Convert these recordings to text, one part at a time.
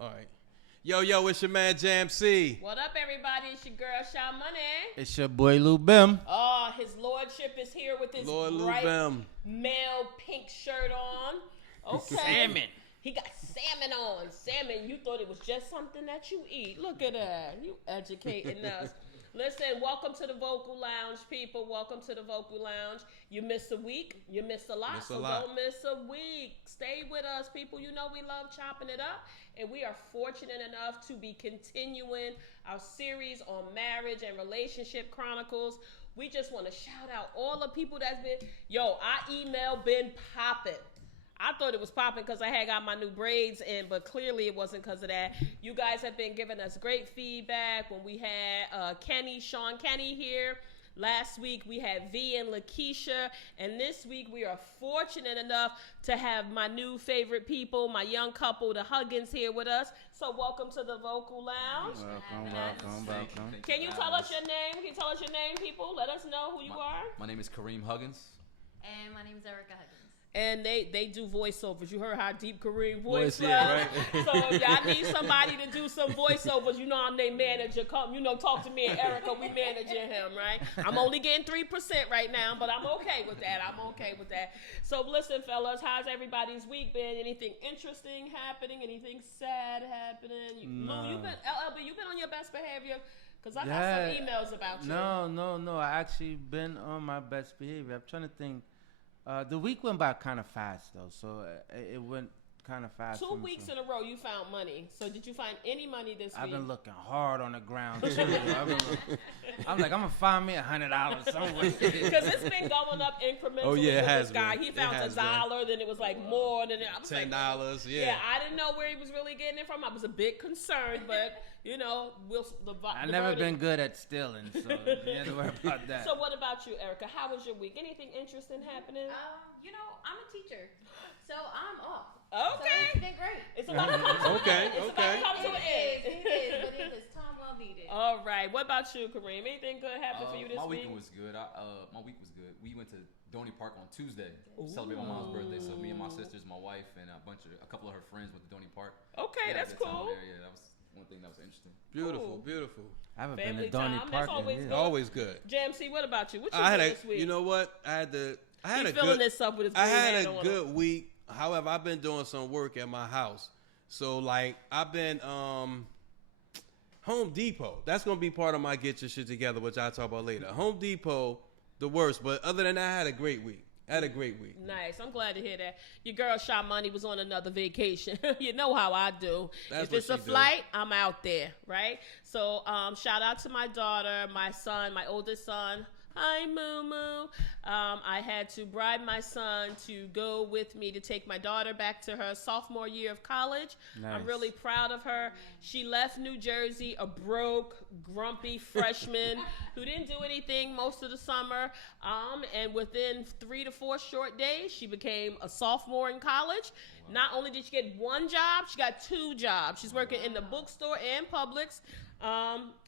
All right. Yo, it's your man Jam C. What up, everybody? It's your girl, Sha Money. It's your boy, Lou Bim. Oh, his lordship is here with his bright male pink shirt on. Okay. Salmon. He got salmon on. Salmon, you thought it was just something that you eat. Look at that. You educating us. Listen, welcome to the Vocal Lounge, people. Welcome to the Vocal Lounge. You miss a week, you miss a lot, don't miss a week. Stay with us, people. You know we love chopping it up, and we are fortunate enough to be continuing our series on marriage and relationship chronicles. We just want to shout out all the people that's been, our email been popping. I thought it was popping because I had got my new braids in, but clearly it wasn't because of that. You guys have been giving us great feedback when we had Sean Kenny here. Last week we had V and Lakeisha, and this week we are fortunate enough to have my new favorite people, my young couple, the Huggins, here with us. So welcome to the Vocal Lounge. Welcome. Can you tell us your name? Can you tell us your name, people? Let us know who you are. My name is Kareem Huggins. And my name is Erica Huggins. And they do voiceovers. You heard how deep Kareem voice was. Yeah, right. So if y'all need somebody to do some voiceovers, you know I'm their manager. Come, talk to me and Erica. We managing him, right? I'm only getting 3% right now, but I'm okay with that. So listen, fellas, how's everybody's week been? Anything interesting happening? Anything sad happening? No. Lou, LLB, you've been on your best behavior? Because I got some emails about you. No. I actually been on my best behavior. I'm trying to think. The week went by kind of fast, though, so it went kind of fast. 2 weeks in a row, you found money. So did you find any money this week? I've been looking hard on the ground, too. I'm like, I'm going to find me $100 somewhere. Because it's been going up incrementally. Oh, yeah, it with has this guy. been. He found $1, then it was like more. Then I was $10, like, yeah. I didn't know where he was really getting it from. I was a bit concerned, but, I've never been good at stealing, so you have to worry about that. So what about you, Erica? How was your week? Anything interesting happening? I'm a teacher, so I'm off. Okay. So it's been great. It's about to come to an end. Okay. It is, but it is time well needed. All right. What about you, Kareem? Anything good happened for you this week? My weekend was good. My week was good. We went to Donny Park on Tuesday to celebrate my mom's birthday. So me and my sisters, my wife, and a couple of her friends went to Donny Park. Okay, that's cool. Yeah, that was one thing that was interesting. Beautiful. I haven't Family been to Donny time. Park That's always in good. years. Always good. JMC, what about you? What you did this week? You know what? I had He's a filling good. this up with his I green had hat a on. good week. However, I've been doing some work at my house. So like I've been Home Depot. That's gonna be part of my get your shit together, which I'll talk about later. Home Depot, the worst. But other than that, I had a great week. Nice. I'm glad to hear that. Your girl Sha Money was on another vacation. You know how I do. If it's a flight, I'm out there, right? So shout out to my daughter, my son, my oldest son. Hi, Moo Moo. I had to bribe my son to go with me to take my daughter back to her sophomore year of college. Nice. I'm really proud of her. She left New Jersey a broke, grumpy freshman who didn't do anything most of the summer. And within 3 to 4 short days, she became a sophomore in college. Not only did she get one job, she got 2 jobs. She's working in the bookstore and Publix.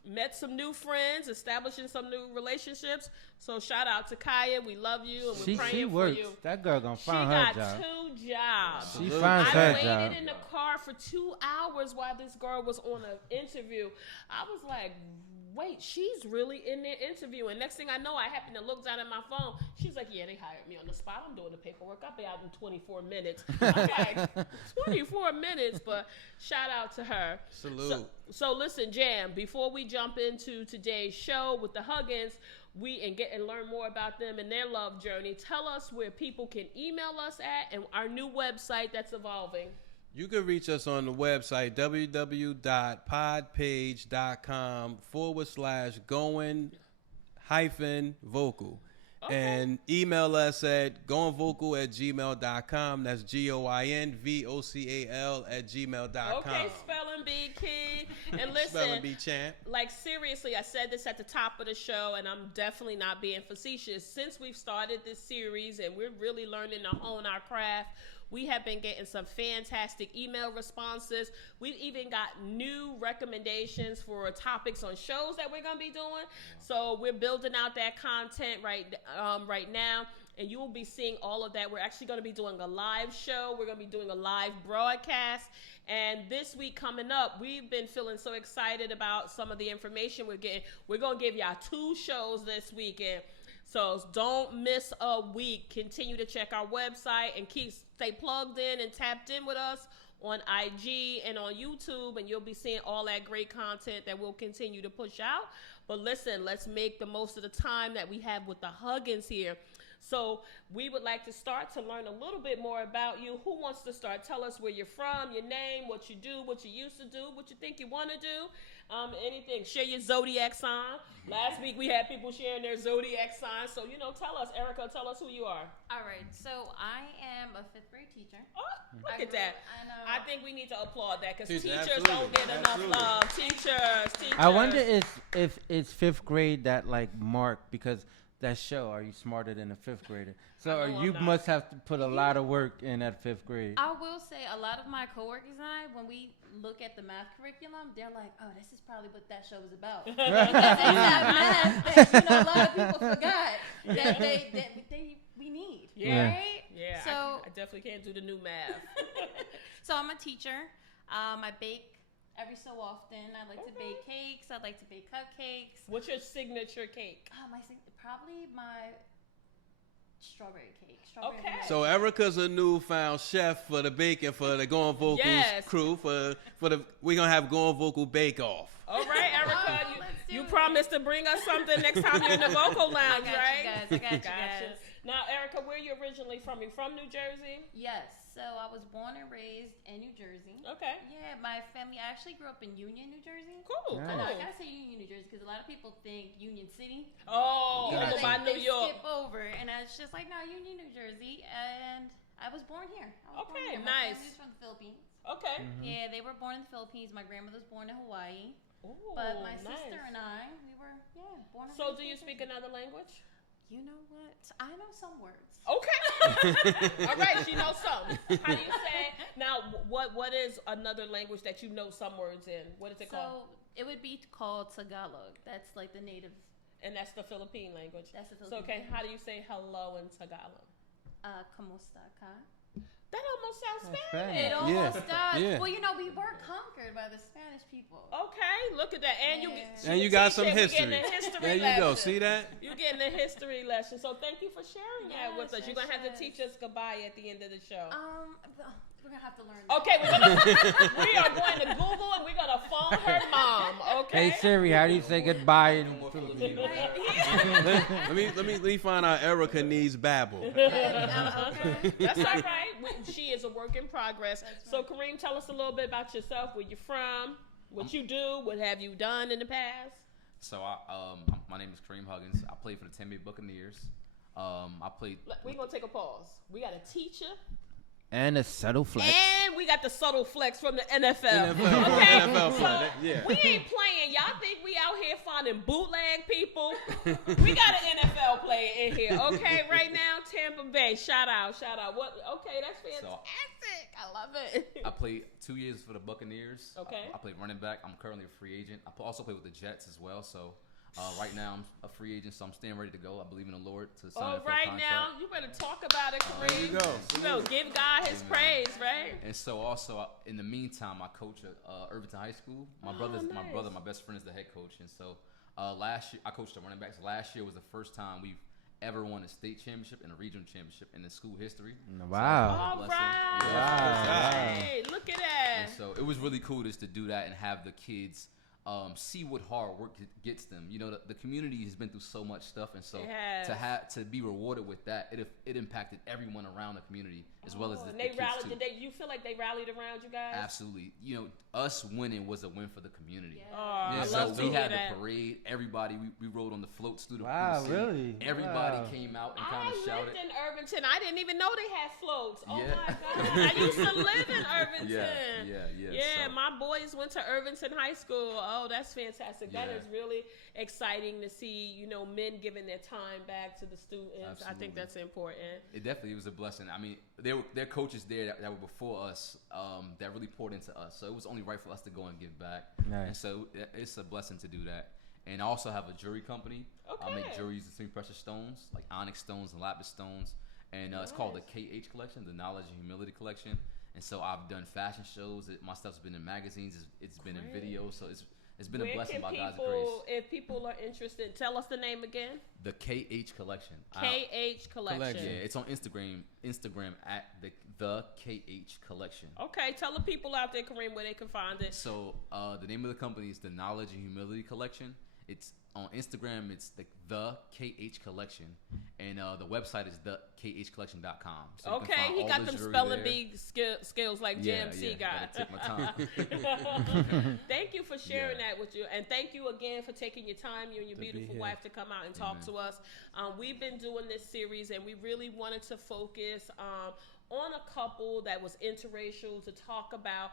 Met some new friends, establishing some new relationships. So shout out to Kaya. We love you and we're praying for you. That girl gonna find her job. She got 2 jobs. She finds her job. I waited in the car for 2 hours while this girl was on an interview. I was like, wait, she's really in there interviewing. Next thing I know, I happened to look down at my phone. She's like, yeah, they hired me on the spot. I'm doing the paperwork. I'll be out in 24 minutes. I'm like, 24 minutes, but shout out to her. Salute. So listen, Jam, before we jump into today's show with the Huggins, and learn more about them and their love journey, tell us where people can email us at and our new website that's evolving. You can reach us on the website, www.podpage.com/going-vocal. Okay. And email us at goingvocal@gmail.com. That's GOINVOCAL@gmail.com. Okay, spelling bee king. And listen, Spelling bee champ. like seriously, I said this at the top of the show, and I'm definitely not being facetious. Since we've started this series and we're really learning to hone our craft, we have been getting some fantastic email responses. We've even got new recommendations for topics on shows that we're going to be doing. So we're building out that content right now, and you will be seeing all of that. We're actually going to be doing a live show. We're going to be doing a live broadcast, And this week coming up, we've been feeling so excited about some of the information we're getting. We're going to give y'all 2 shows this weekend. So don't miss a week. Continue to check our website and stay plugged in and tapped in with us on IG and on YouTube, and you'll be seeing all that great content that we'll continue to push out. But listen, let's make the most of the time that we have with the Huggins here. So we would like to start to learn a little bit more about you. Who wants to start? Tell us where you're from, your name, what you do, what you used to do, what you think you want to do. Anything. Share your zodiac sign. Last week we had people sharing their zodiac sign. So, tell us, Erica, tell us who you are. All right. So I am a 5th grade teacher. Oh, look at that. I think we need to applaud that because Teacher, teachers don't get enough love. Teachers. I wonder if it's 5th grade that like mark, because that show, Are You Smarter Than a 5th Grader? So you must have to put a lot of work in at 5th grade. I will say a lot of my coworkers and I, when we look at the math curriculum, they're like, oh, this is probably what that show was about. Because it's that math that, a lot of people forgot that we need. Yeah. Right? Yeah. So I definitely can't do the new math. So I'm a teacher. I bake every so often. I like to bake cakes. I like to bake cupcakes. What's your signature cake? Probably my strawberry cake. Okay. So Erica's a newfound chef for the baking for the Going Vocals crew. We're gonna have Going Vocal Bake Off. All right, Erica, you promised to bring us something next time you're in the vocal lounge, right? I got you guys. Now, Erica, where are you originally from? You from New Jersey? Yes. So I was born and raised in New Jersey. Okay. Yeah, my family actually grew up in Union, New Jersey. Cool. Nice. I know, I gotta say Union, New Jersey, because a lot of people think Union City. Oh, Gotcha. by New they York. skip over, and it's just like, no, Union, New Jersey, and I was born here. Okay, My nice. family's from the Philippines. Okay. Yeah, they were born in the Philippines. My grandmother was born in Hawaii. Ooh, But my nice. sister and I, we were, born and So, raised do you in speak Jersey. another language? You know what? I know some words. Okay. All right, she knows some. How do you say? Now, what is another language that you know some words in? What is it called? So it would be called Tagalog. That's like the native. And that's the Philippine language. That's the So, Philippine. okay, how do you say hello in Tagalog? Kamusta ka? That almost sounds That's Spanish. It Yeah. almost does. Yeah. Well, we were conquered by the Spanish people. Okay, look at that. And Yeah. And you got some We're history. getting a history There you lesson. go. See that? You're getting a history lesson. So thank you for sharing that with us. Yes, You're going to have to yes. teach us goodbye at the end of the show. We're gonna have to learn. Okay, we are going to Google and we're going to phone her mom, okay? Hey Siri, how do you say goodbye in No more Philippines? Filipino. let me find out. Erica needs babble. Okay. That's all right. She is a work in progress. So, Kareem, tell us a little bit about yourself, where you're from, what you do, what have you done in the past? So my name is Kareem Huggins. I played for the Tampa Bay Buccaneers. I played. We're going to take a pause. We got a teacher. And a subtle flex. And we got the subtle flex from the NFL. NFL, Okay? NFL So play. Yeah. we ain't playing. Y'all think we out here finding bootleg people? We got an NFL player in here. Okay, right now, Tampa Bay. Shout out. What? Okay, that's fantastic. I love it. I played 2 years for the Buccaneers. Okay. I played running back. I'm currently a free agent. I also play with the Jets as well. So right now I'm a free agent. So I'm staying ready to go. I believe in the Lord to sign All a right, contract. now you better talk about it, Kareem. There you go. You know, give God His praise, right? And so also in the meantime, I coach at Irvington High School. My best friend is the head coach. And so last year I coached the running backs. Last year was the first time we've ever won a state championship and a regional championship in the school history. Wow. All blessing. right. Wow. Hey, look at that. And so it was really cool just to do that and have the kids see what hard work gets them. You know, the community has been through so much stuff, and so It has. to be rewarded with that, it impacted everyone around the community as well as the And they kids rallied. too. You feel like they rallied around you guys? Absolutely. You know, us winning was a win for the community. Yeah. Oh, Yeah, I So love to we hear had that. the parade. Everybody, we rode on the floats through the Wow, through the city. really? Everybody Wow. came out and I kind of lived shouted. in Irvington. I didn't even know they had floats. Oh Yeah. my God. I used to live in Irvington. Yeah. Yeah, So- my boys went to Irvington High School. Oh, that's fantastic. That Yeah. is really exciting to see, men giving their time back to the students. I Absolutely. think that's important. It definitely was a blessing. I mean, there are coaches there that were before us that really poured into us. So it was only right for us to go and give back. Nice. And so it's a blessing to do that. And I also have a jewelry company. I make Okay. jewelry using semi-precious stones, like onyx stones and lapis stones. And it's called the KH collection, the Knowledge and Humility collection. And so I've done fashion shows. My stuff's been in magazines. It's been in videos. So it's been a blessing by God's grace. If people are interested, tell us the name again. The KH Collection. KH Collection. Yeah, it's on Instagram at the KH Collection. Okay, tell the people out there, Kareem, where they can find it. So the name of the company is the Knowledge and Humility Collection. It's on Instagram. It's the KH Collection, and the website is thekHcollection.com. So okay, he got them spelling bee skills like JMC got. Take my time. Thank you for sharing that with you, and thank you again for taking your time, you and your beautiful wife, to come out and talk to us. We've been doing this series, and we really wanted to focus on a couple that was interracial, to talk about,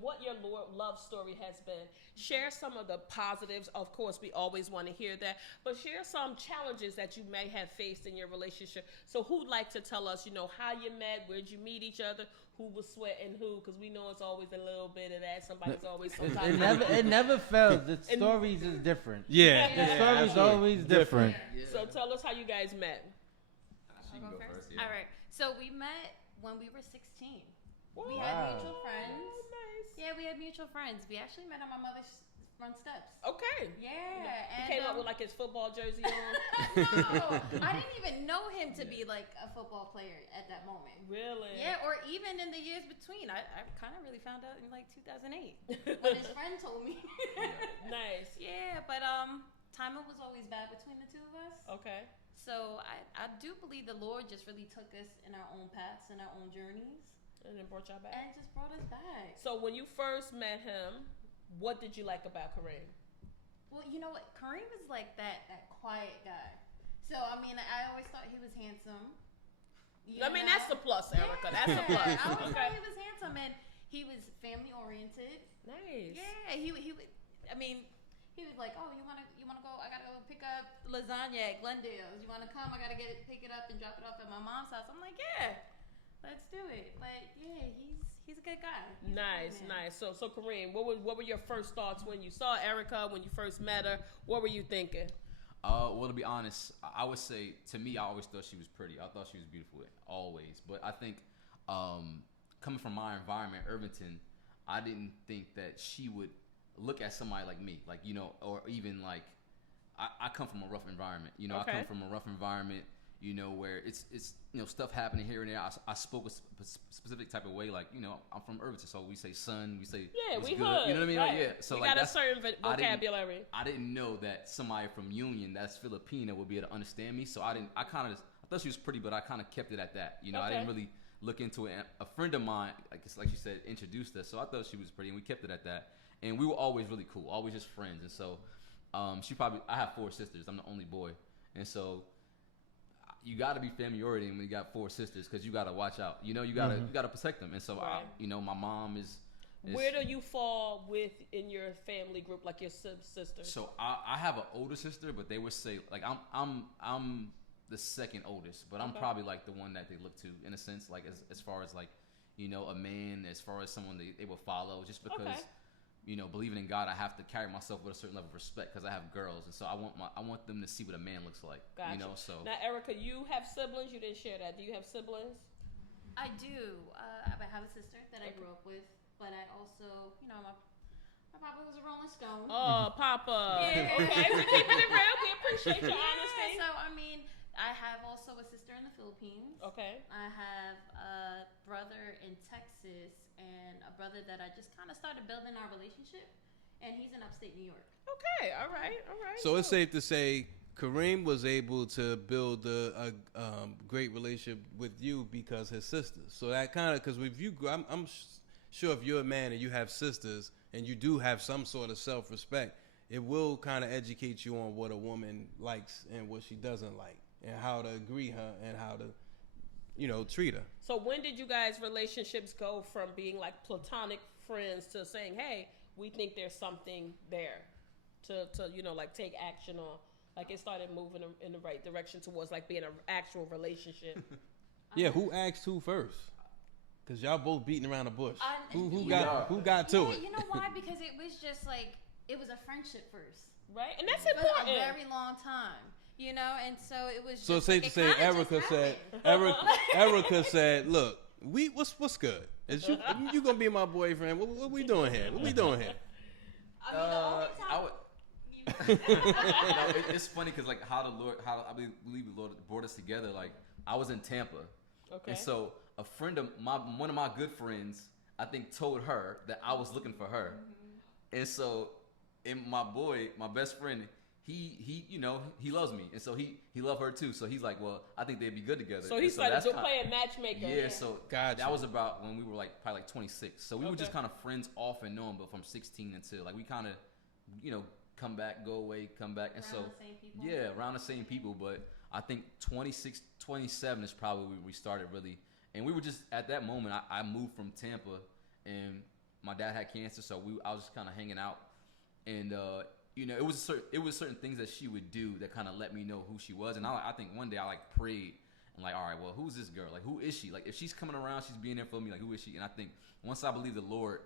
what your love story has been. Share some of the positives. Of course, we always want to hear that, but share some challenges that you may have faced in your relationship. So who'd like to tell us, how you met, where'd you meet each other, who was sweating who? Because we know it's always a little bit of that. Somebody's always sometimes. It never fails. The stories is different. Yeah. The story's always different. Yeah. So tell us how you guys met. She can go first. All right. So we met when we were 16. Wow. We had mutual friends. Oh, nice. Yeah, we had mutual friends. We actually met on my mother's front steps. Okay. Yeah. He And came up with like his football jersey on. No, I didn't even know him to be like a football player at that moment. Really? Yeah, or even in the years between. I kind of really found out in like 2008 when his friend told me. Nice. Yeah, but timing was always bad between the two of us. Okay. So I do believe the Lord just really took us in our own paths and our own journeys. And then brought y'all back. And just brought us back. So when you first met him, what did you like about Kareem? Well, you know what? Kareem is like that quiet guy. So, I mean, I always thought he was handsome. That's the plus, Erica. That's the plus. I always thought he was handsome, and he was family-oriented. Nice. Yeah, he was like, oh, you wanna go? I gotta go pick up lasagna at Glendale's. You wanna come? I gotta pick it up and drop it off at my mom's house. I'm like, yeah, let's do it. But yeah, he's a good guy. Nice. So Kareem, what were your first thoughts when you saw Erica, when you first met her? What were you thinking? Well, to be honest, I would say, to me, I always thought she was pretty. I thought she was beautiful, always. But I think coming from my environment, Irvington, I didn't think that she would look at somebody like me, like, or even like, I come from a rough environment. Okay. I come from a rough environment, where it's stuff happening here and there. I spoke a specific type of way, like, I'm from Irvington, so we say son, we say we good. Hood. You know what I mean? Right. Like, yeah. So we like, got a certain vocabulary. I didn't know that somebody from Union that's Filipino would be able to understand me. So I thought she was pretty, but I kind of kept it at that. I didn't really look into it. A friend of mine, like she said, introduced us, so I thought she was pretty, and we kept it at that. And we were always really cool, always just friends. And so I have 4 sisters. I'm the only boy, and so you got to be family-oriented when you got 4 sisters, because you got to watch out. You got to protect them. And so right. my mom is. Where do you fall in your family group, like your sisters? So I have an older sister, but they would say, like, I'm the second oldest, but I'm probably like the one that they look to, in a sense, like as far as like, a man, as far as someone they will follow, just because. Okay. Believing in God, I have to carry myself with a certain level of respect, because I have girls, and so I want them to see what a man looks like. Gotcha. So now, Erica, you have siblings. You didn't share that. Do you have siblings? I do. I have a sister that I grew up with, but I also, my papa was a Rolling Stone. Oh, Papa. Yeah. Okay, we're keeping it real. We appreciate your honesty. So, I mean, I have also a sister in the Philippines. Okay. I have a brother in Texas and a brother that I just kind of started building our relationship, and he's in upstate New York. Okay, all right. So it's safe to say Kareem was able to build a great relationship with you because his sisters. So that kind of, because with you, I'm sure if you're a man and you have sisters and you do have some sort of self-respect, it will kind of educate you on what a woman likes and what she doesn't like, and how to agree her and how to, treat her. So when did you guys' relationships go from being like platonic friends to saying, hey, we think there's something there to like take action on? Like it started moving in the right direction towards like being an actual relationship. Yeah, who asked who first? Because y'all both beating around the bush. Who got to it? You know why? Because it was just like, it was a friendship first. Right? And that's for important. a very long time. And so it was just so it's safe like, to say Erica said, look, What's good? Is you gonna be my boyfriend? What we doing here? What we doing here? I mean, the only time I would. It's funny because like how I believe the Lord brought us together. Like I was in Tampa, Okay. and so a friend of one of my good friends, I think, told her that I was looking for her, and so, my best friend, he he loves me, and so he loved her too. So he's like, well, I think they'd be good together. So he And started playing matchmaker. Yeah, so Gotcha. that was about when we were like probably like 26. So we were just Okay. kind of friends off and on, but from 16 until like we kind of, come back, go away, come back, and Around so the same people? yeah, around the same people. But I think 26, 27 is probably when we started really, and we were just at that moment. I moved from Tampa, and my dad had cancer, so I was just kind of hanging out, and it was certain things that she would do that kind of let me know who she was, and I think one day I like prayed and like, all right, well, who's this girl? Like, who is she? Like, if she's coming around, she's being there for me. Like, who is she? And I think once I believe the Lord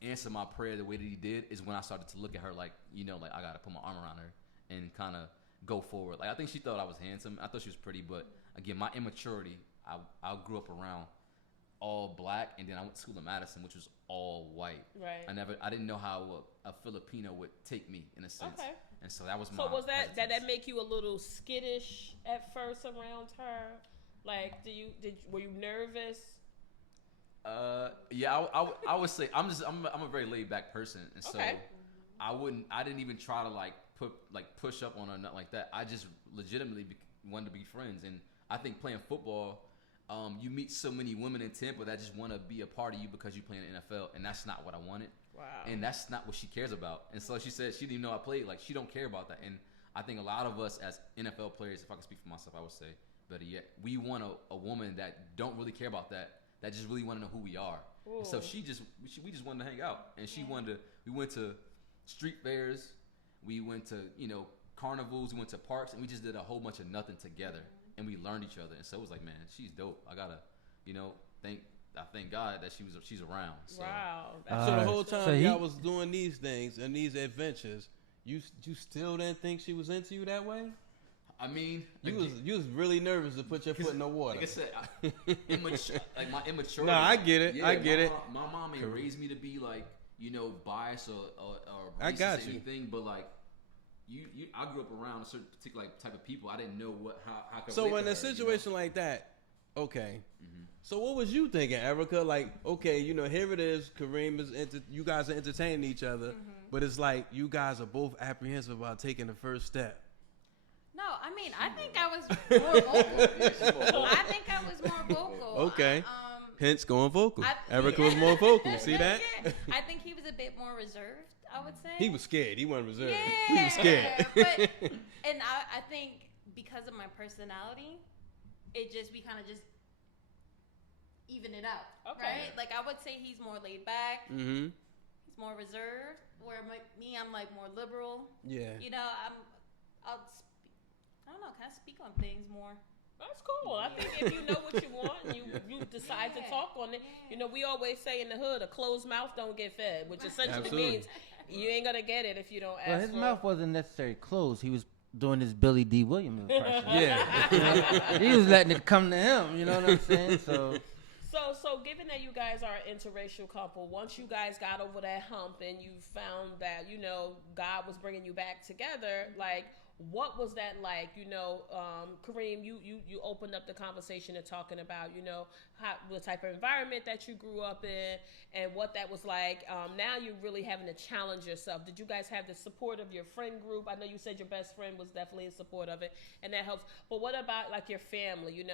answered my prayer the way that He did, is when I started to look at her like, like I gotta put my arm around her and kind of go forward. Like, I think she thought I was handsome. I thought she was pretty, but again, my immaturity. I grew up around all black, and then I went to school in Madison, which was all white. Right. I didn't know how a Filipino would take me in a sense. Okay. And so that was my. So was that hesitance. make you a little skittish at first around her? Like, were you nervous? Yeah, I would say I'm a very laid back person, and so Okay. I didn't even try to push up on her, nothing like that. I just legitimately wanted to be friends, and I think playing football, you meet so many women in Tampa that just want to be a part of you because you play in the NFL, and that's not what I wanted. Wow. And that's not what she cares about. And so she said she didn't even know I played. Like, she don't care about that. And I think a lot of us as NFL players, if I can speak for myself, I would say, better yet, we want a woman that don't really care about that just really want to know who we are. And so we just wanted to hang out. And we went to street fairs, we went to, carnivals, we went to parks, and we just did a whole bunch of nothing together. And we learned each other. And so it was like, man, she's dope. I gotta, thank God that she's around. So. Wow. So the whole time so y'all was doing these things and these adventures, you still didn't think she was into you that way? I mean, You was really nervous to put your foot in the water. Like I said, my immaturity. No, I get it. Yeah, I get it. My mom ain't raised me to be like, biased or racist I got or you. anything, but like, I grew up around a certain particular type of people. I didn't know how I could So relate in to a her, situation like that, okay. So what was you thinking, Erica? Like, okay, here it is. Kareem is you guys are entertaining each other, but it's like you guys are both apprehensive about taking the first step. No, I mean, I think I was more vocal. I think I was more vocal. Okay. Hence going vocal. Erica was yeah. more vocal. See that? Yeah. I think he was a bit more reserved, I would say. He was scared. He wasn't reserved. Yeah, He was scared. and I think because of my personality, we kind of just even it out, Okay. right? Like, I would say he's more laid back. Mm-hmm. He's more reserved. Where me, I'm like more liberal. Yeah. I don't know, kind of speak on things more. That's cool. I think if you know what you want and you decide to talk on it, we always say in the hood, a closed mouth don't get fed, which essentially Absolutely. means you ain't gonna get it if you don't ask. Well, his for mouth it. wasn't necessarily closed. He was doing his Billy D. Williams impression. Yeah. He was letting it come to him. You know what I'm saying? So given that you guys are an interracial couple, once you guys got over that hump and you found that, God was bringing you back together, like, what was that like? Kareem, you opened up the conversation and talking about, the type of environment that you grew up in and what that was like. Now you're really having to challenge yourself. Did you guys have the support of your friend group? I know you said your best friend was definitely in support of it, and that helps. But what about like your family?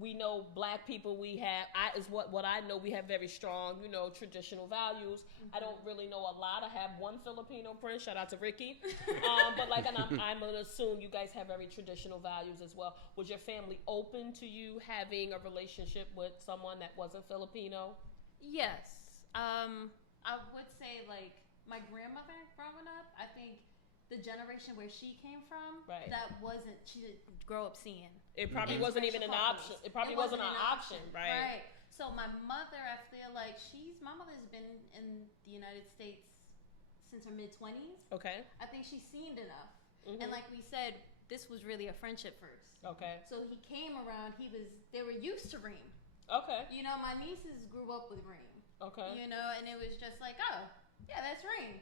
We know black people, what I know, we have very strong, traditional values. I don't really know a lot. I have one Filipino friend, shout out to Ricky. But like, and I'm going to assume you guys have very traditional values as well. Was your family open to you having a relationship with someone that wasn't Filipino? Yes. I would say, like, my grandmother growing up, I think the generation where she came from, Right. she didn't grow up seeing. It probably wasn't even an option. It probably wasn't an option, right? Right. So my mother, I feel like my mother's been in the United States since her mid-20s. Okay. I think she's seen enough. Mhm. And like we said, this was really a friendship first. Okay. So he came around, they were used to Reem. Okay. You know, my nieces grew up with Reem. Okay. You know, and it was just like, oh, yeah, that's Reem.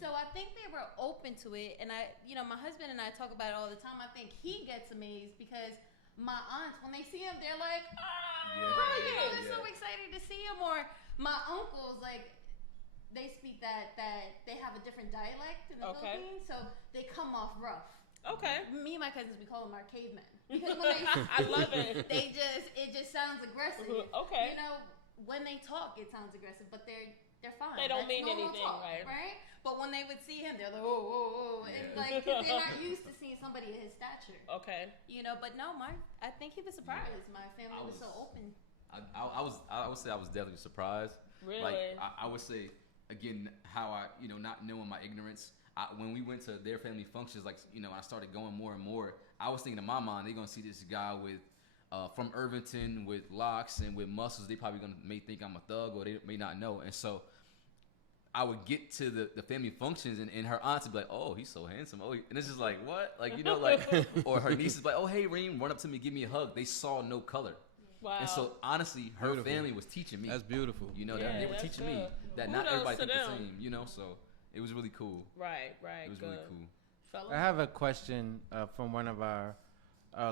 So I think they were open to it, and my husband and I talk about it all the time. I think he gets amazed because my aunts, when they see him, they're like, they're so excited to see him. Or my uncles, like, they speak that they have a different dialect in the Philippines, so they come off rough. Okay. Me and my cousins, we call them our cavemen because when they, I love it. It just sounds aggressive. Okay. You know, when they talk, it sounds aggressive, but they're fine. They don't That's mean normal anything, talk, right? But when they would see him, they're like, oh, and like, 'cause they're not used to seeing somebody of his stature. Okay. You know, but no, I think he was surprised. My family was so open. I would say I was definitely surprised. Really? Like I would say again how I not knowing my ignorance. When we went to their family functions, like I started going more and more. I was thinking in my mind they're gonna see this guy with from Irvington with locks and with muscles. They probably may think I'm a thug or they may not know. And so I would get to the family functions and her aunts would be like, oh, he's so handsome. Oh, and it's just like, what? Like, or her niece is like, oh, hey, Reem, run up to me, give me a hug. They saw no color. Wow. And so, honestly, her family was teaching me. That's beautiful. That they were teaching me that not everybody thinks the same, so it was really cool. Right. It was really cool. Fellas? I have a question from one of our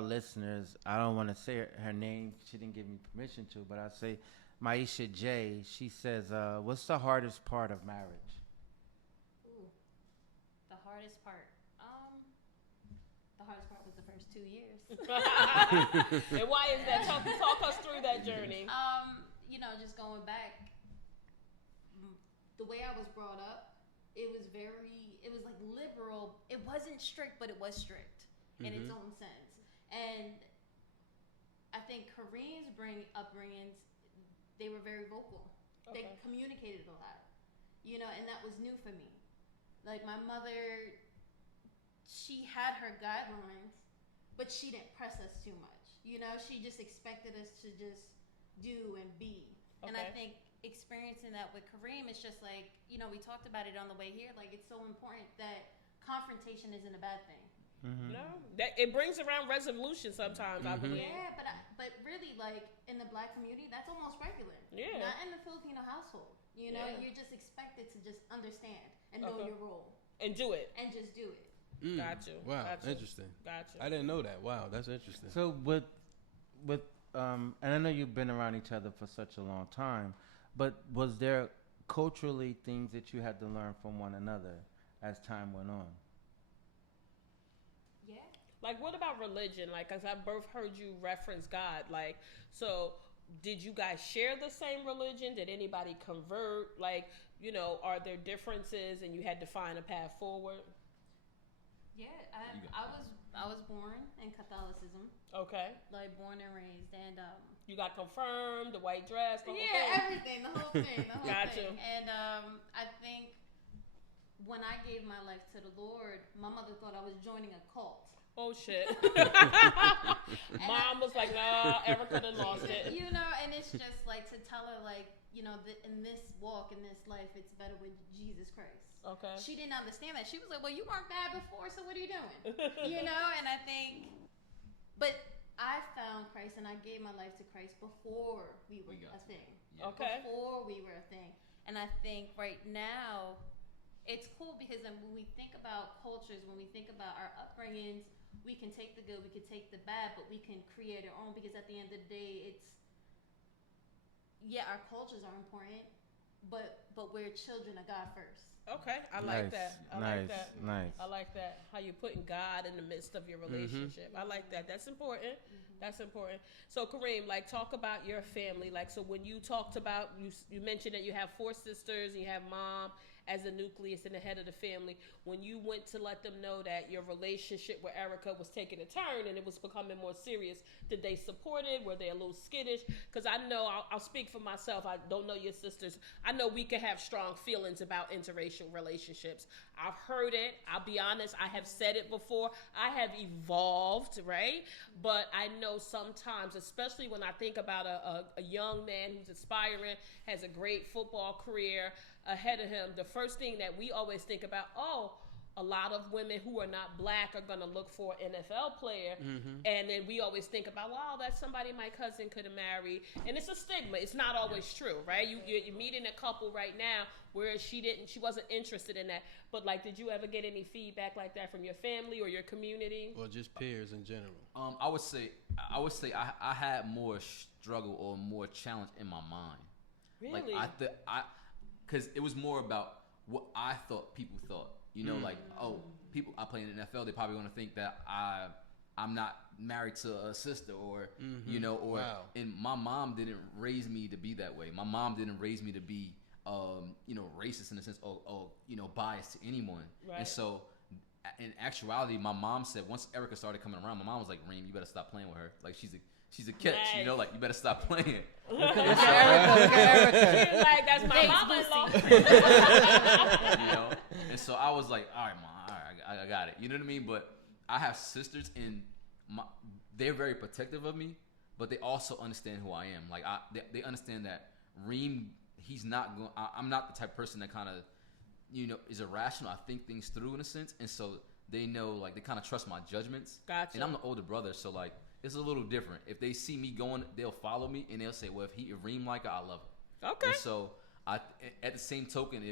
listeners. I don't want to say her name. She didn't give me permission to, but I'll say Maisha J. She says, what's the hardest part of marriage? Ooh, the hardest part. The hardest part was the first 2 years. And why is that? Talk us through that journey. Just going back, the way I was brought up, it was like liberal. It wasn't strict, but it was strict in its own sense. And I think Kareem's upbringings, they were very vocal. Okay. They communicated a lot, and that was new for me. Like my mother, she had her guidelines, but she didn't press us too much. She just expected us to just do and be. Okay. And I think experiencing that with Kareem, it's just like, we talked about it on the way here. Like, it's so important that confrontation isn't a bad thing. Mm-hmm. No, that it brings around resolution sometimes. I believe. Yeah, but really, like in the Black community, that's almost regular. Yeah. Not in the Filipino household. You're just expected to just understand and know your role and do it and just do it. Got you. Wow, Got you. interesting. Got you. I didn't know that. Wow, that's interesting. So with and I know you've been around each other for such a long time, but was there culturally things that you had to learn from one another as time went on? Yeah. Like, what about religion? Like, as I both heard you reference God. Like, so did you guys share the same religion? Did anybody convert? Like, are there differences and you had to find a path forward? Yeah, I was born in Catholicism. Okay. Like born and raised, and you got confirmed, the white dress, the whole thing? Everything, the whole thing, the whole Got thing. you. And I think when I gave my life to the Lord, my mother thought I was joining a cult. Oh shit. Mom was like, nah, Erica done lost it. And it's just like to tell her, like, in this walk, in this life, it's better with Jesus Christ. Okay. She didn't understand that. She was like, well, you weren't bad before, so what are you doing? And I think, but I found Christ and I gave my life to Christ before we were a thing. Yeah. Okay. Before we were a thing. And I think right now, it's cool because then when we think about cultures, when we think about our upbringings, we can take the good, we can take the bad, but we can create our own, because at the end of the day, our cultures are important, but we're children of God first. Okay, I like that. I like that. Nice. I like that. How you're putting God in the midst of your relationship. I like that. That's important. That's important. So Kareem, like, talk about your family. Like, so when you talked about, you mentioned that you have 4 sisters and you have mom as the nucleus and the head of the family. When you went to let them know that your relationship with Erica was taking a turn and it was becoming more serious, did they support it? Were they a little skittish? Because I know, I'll speak for myself. I don't know your sisters. I know we can have strong feelings about interracial relationships. I've heard it. I'll be honest. I have said it before. I have evolved, right? But I know sometimes, especially when I think about a young man who's aspiring, has a great football career ahead of him, the first thing that we always think about, a lot of women who are not black are going to look for an NFL player. And then we always think about, wow, that's somebody my cousin could have married. And it's a stigma. It's not always true, right? You're meeting a couple right now where she wasn't interested in that. But like, did you ever get any feedback like that from your family or your community? Or just peers in general? I would say I had more struggle or more challenge in my mind. Really? Like because it was more about what I thought people thought. You know, like, oh, people I play in the NFL, they're probably gonna think that I'm not married to a sister, or you know, or and my mom didn't raise me to be that way. My mom didn't raise me to be you know, racist in the sense, or you know, biased to anyone. Right. And so in actuality, my mom said once Erica started coming around, my mom was like, Reem, you better stop playing with her. Like, she's a catch, you know, like, you better stop playing. Look at Erica. She's like, that's my mama-in-law. You know? And so I was like, all right, Mom, all right, I got it. You know what I mean? But I have sisters, and they're very protective of me, but they also understand who I am. Like, they understand that Reem, he's not going. I'm not the type of person that kind of, you know, is irrational. I think things through in a sense, and so they know, like, they kind of trust my judgments. Gotcha. And I'm the older brother, so like, it's a little different. If they see me going, they'll follow me, and they'll say, well, if Reem like her, I love her. Okay. And so at the same token,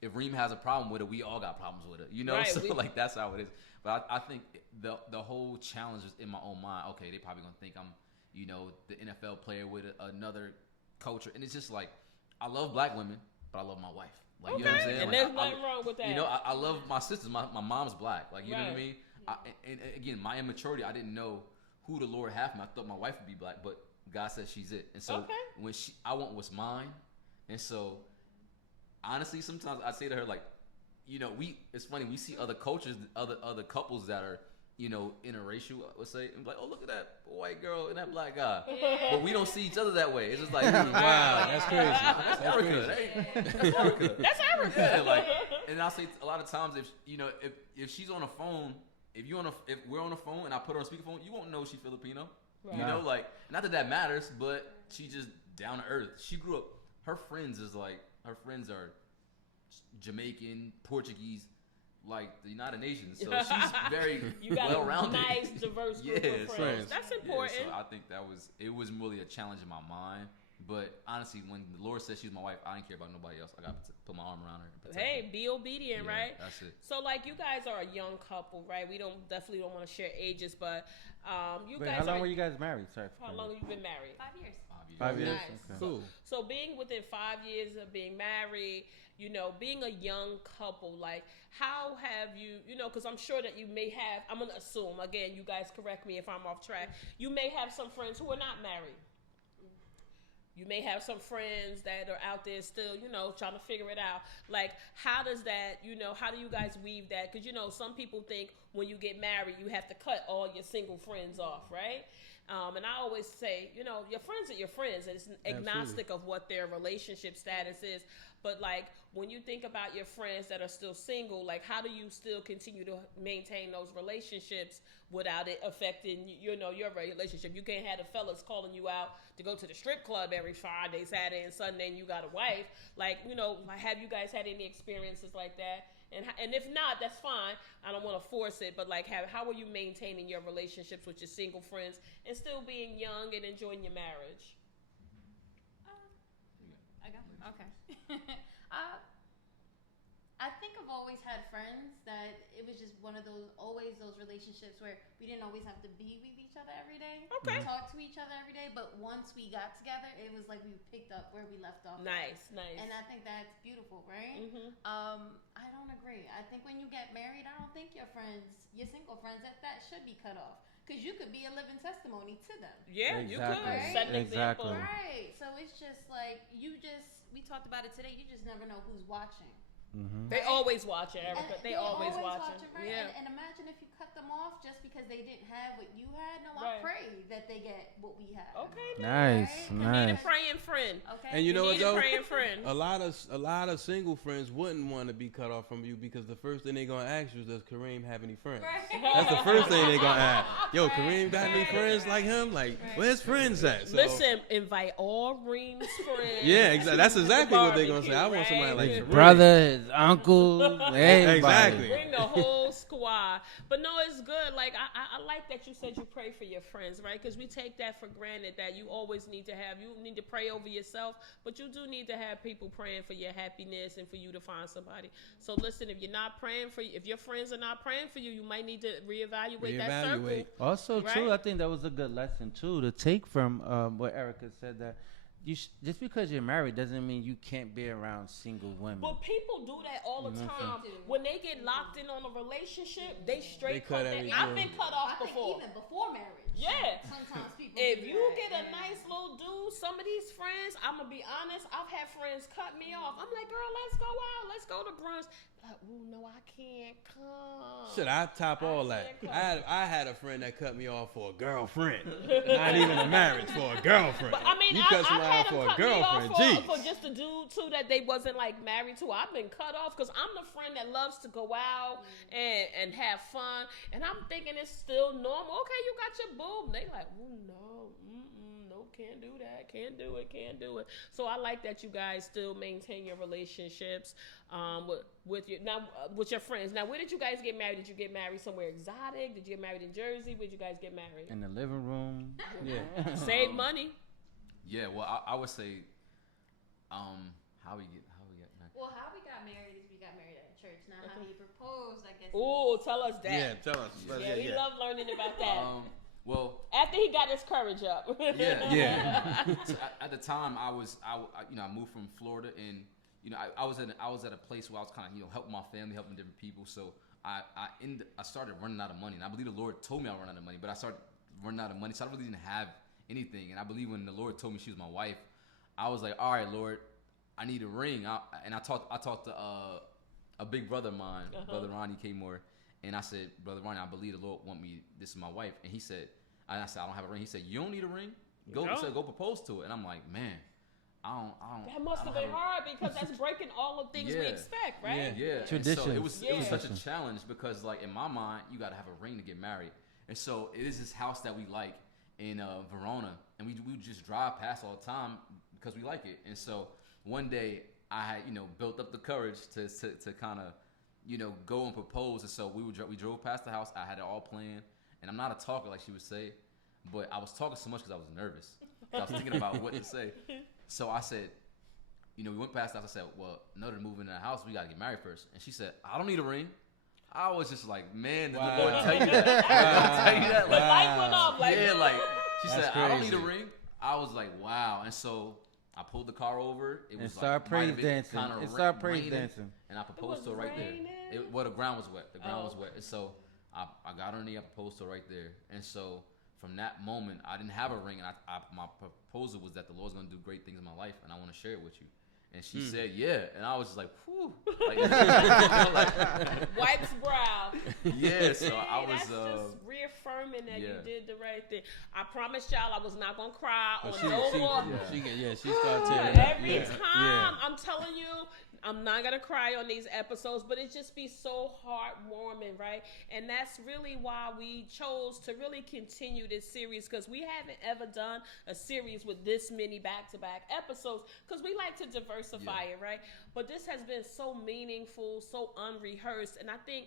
if Reem has a problem with it, we all got problems with it, you know. Right, so like, that's how it is. But I think the whole challenge is in my own mind. Okay, they probably gonna think I'm, you know, the NFL player with another culture, and it's just like, I love black women, but I love my wife. Like, Okay. You know what I'm saying? And like, there's nothing wrong with that. You know, I love my sisters. My mom's black. Like, you know what I Right. mean? And again, my immaturity, I didn't know who the Lord had for me. I thought my wife would be black, but God said she's it. And so when I want what's mine. And so honestly, sometimes I say to her, like, you know, it's funny, we see other cultures, other couples that are, you know, interracial, let's say, and be like, oh, look at that white girl and that black guy. But we don't see each other that way. It's just like, Wow, that's crazy. That's Erica. That's Erica. That's Erica. Like, and I say a lot of times, if you know, if she's on a phone, if we're on a phone and I put her on speakerphone, you won't know she's Filipino. Right. You know, like, not that matters, but she just down to earth. She grew up. Her friends are Jamaican, Portuguese, like the United Nations. So she's very well-rounded. Nice, diverse group of friends. That's important. Yeah, so I think it was really a challenge in my mind. But honestly, when the Lord said she's my wife, I didn't care about nobody else. I got to put my arm around her and protect her. Be obedient, Yeah, right? That's it. So, like, you guys are a young couple, right? We definitely don't want to share ages, but you Wait, guys how long are. were you guys married? Sorry. How long have you been married? 5 years. 5 years. Nice. Okay. Cool. So being within 5 years of being married, you know, being a young couple, like, how have you, you know, because I'm sure that you may have, I'm going to assume, again, you guys correct me if I'm off track, you may have some friends who are not married. You may have some friends that are out there still, you know, trying to figure it out. Like, how does that, you know, how do you guys weave that? Because, you know, some people think when you get married, you have to cut all your single friends off, right? And I always say, you know, your friends are your friends. And it's agnostic of what their relationship status is. But, like, when you think about your friends that are still single, like, how do you still continue to maintain those relationships without it affecting, you know, your relationship? You can't have the fellas calling you out to go to the strip club every Friday, Saturday, and Sunday, and you got a wife. Like, you know, have you guys had any experiences like that? And if not, that's fine. I don't want to force it, but, like, how are you maintaining your relationships with your single friends and still being young and enjoying your marriage? I got okay. I think I've always had friends that it was just one of those relationships where we didn't always have to be with each other every day. Okay. Talk to each other every day, but once we got together, it was like we picked up where we left off. Nice. And I think that's beautiful, right? Mm-hmm. I don't agree. I think when you get married, I don't think your single friends, that should be cut off. Because you could be a living testimony to them. Yeah, you could. Right? Set an example. Right. So it's just like, we talked about it today, you just never know who's watching. Mm-hmm. They always watch it, Erica. And They always watch it. right? Yeah. And imagine if you cut them off just because they didn't have what you had. No, Right. I pray that they get what we have. Okay. Nice, Right? Need a nice. praying friend. Okay. And you know what Need a though? praying friend. A lot of single friends wouldn't want to be cut off from you because the first thing they're gonna ask you is, does Kareem have any friends? Right. That's the first thing they're gonna ask. yo, Kareem got any friends like him? Like, where's friends at? So, Listen, invite all Reem's friends. yeah, exactly. That's exactly what they're gonna say. I barbecue, want somebody like His Kareem. brother, his uncle, everybody. Exactly. Bring the whole squad. But no, it's good. Like I like that you said you pray for your friends, right? Because we take that for granted that you always need to have. You need to pray over yourself, but you do need to have people praying for your happiness and for you to find somebody. So listen, if you're not praying for you, if your friends are not praying for you, you might need to reevaluate that circle. Also, Right? too, I think that was a good lesson too to take from what Erica said, that just because you're married doesn't mean you can't be around single women. But people do that all the time. When they get locked in on a relationship, they straight cut cut that. everything. I've been cut off I think before. even before marriage. Yeah. Sometimes people. If do you that, get a yeah. nice little dude, some of these friends, I'm gonna be honest, I've had friends cut me off. I'm like, girl, let's go out, let's go to brunch. Like, oh no, I can't come. Shit, I top all that. can't come. I had a friend that cut me off for a girlfriend. Not even a marriage, for a girlfriend. But I mean, you I've cut somebody had off them for a cut me girlfriend. off Jeez. for just a dude too that they wasn't like married to. I've been cut off because I'm the friend that loves to go out and have fun, and I'm thinking it's still normal. Okay, you got your boo. They like, oh no, no, can't do that, can't do it. So I like that you guys still maintain your relationships with your friends. Now, where did you guys get married? Did you get married somewhere exotic? Did you get married in Jersey? Where'd you guys get married? In the living room. Yeah. Save money. Yeah, well, I would say, how we get married. Well, how we got married is we got married at church. Now, how he proposed, I guess. Ooh, tell us that. Yeah, tell us. Yeah, we love learning about that. Well, After he got his courage up. Yeah. So at the time, I moved from Florida, and I was at a place where I was kind of helping my family, helping different people. So I started running out of money, and I believe the Lord told me I run out of money, but I started running out of money, so I really didn't have anything. And I believe when the Lord told me she was my wife, I was like, all right, Lord, I need a ring. I talked to a big brother of mine, Brother Ronnie Kmore, and I said, Brother Ronnie, I believe the Lord want me. This is my wife, and he said, I said, I don't have a ring. He said, you don't need a ring. Go propose to it. And I'm like, man, I don't. That must have been hard because that's breaking all the things we expect, right? Yeah. Tradition. So it was such a challenge because, like, in my mind, you got to have a ring to get married. And so it is this house that we like in Verona, and we just drive past all the time because we like it. And so one day I had built up the courage to kind of go and propose. And so we drove past the house. I had it all planned, and I'm not a talker like she would say, but I was talking so much because I was nervous. I was thinking about what to say. So I said, we went past the house. I said, well, in order to move into the house, we got to get married first. And she said, I don't need a ring. I was just like, man, did the Lord tell you that? Tell you that? The light went off. Like, yeah, like she That's said, I don't need a crazy. ring. I was like, wow. And so I pulled the car over. It was start praise dancing. Dancing. And I proposed to her right raining? there. The ground was wet. The ground was wet. And so I got on her knee. I proposed to her right there. And so from that moment, I didn't have a ring. And my proposal was that the Lord's going to do great things in my life, and I want to share it with you. And she said, yeah. And I was just like, whew. Like, wipes brow. Yeah, so I was... That's just reaffirming that you yeah. did the right thing. I promised y'all I was not going to cry on She no more. she started tearing up. Every Yeah. time, I'm telling you, I'm not going to cry on these episodes, but it just be so heartwarming, right? And that's really why we chose to really continue this series, because we haven't ever done a series with this many back-to-back episodes, because we like to diversify it, right? But this has been so meaningful, so unrehearsed, and I think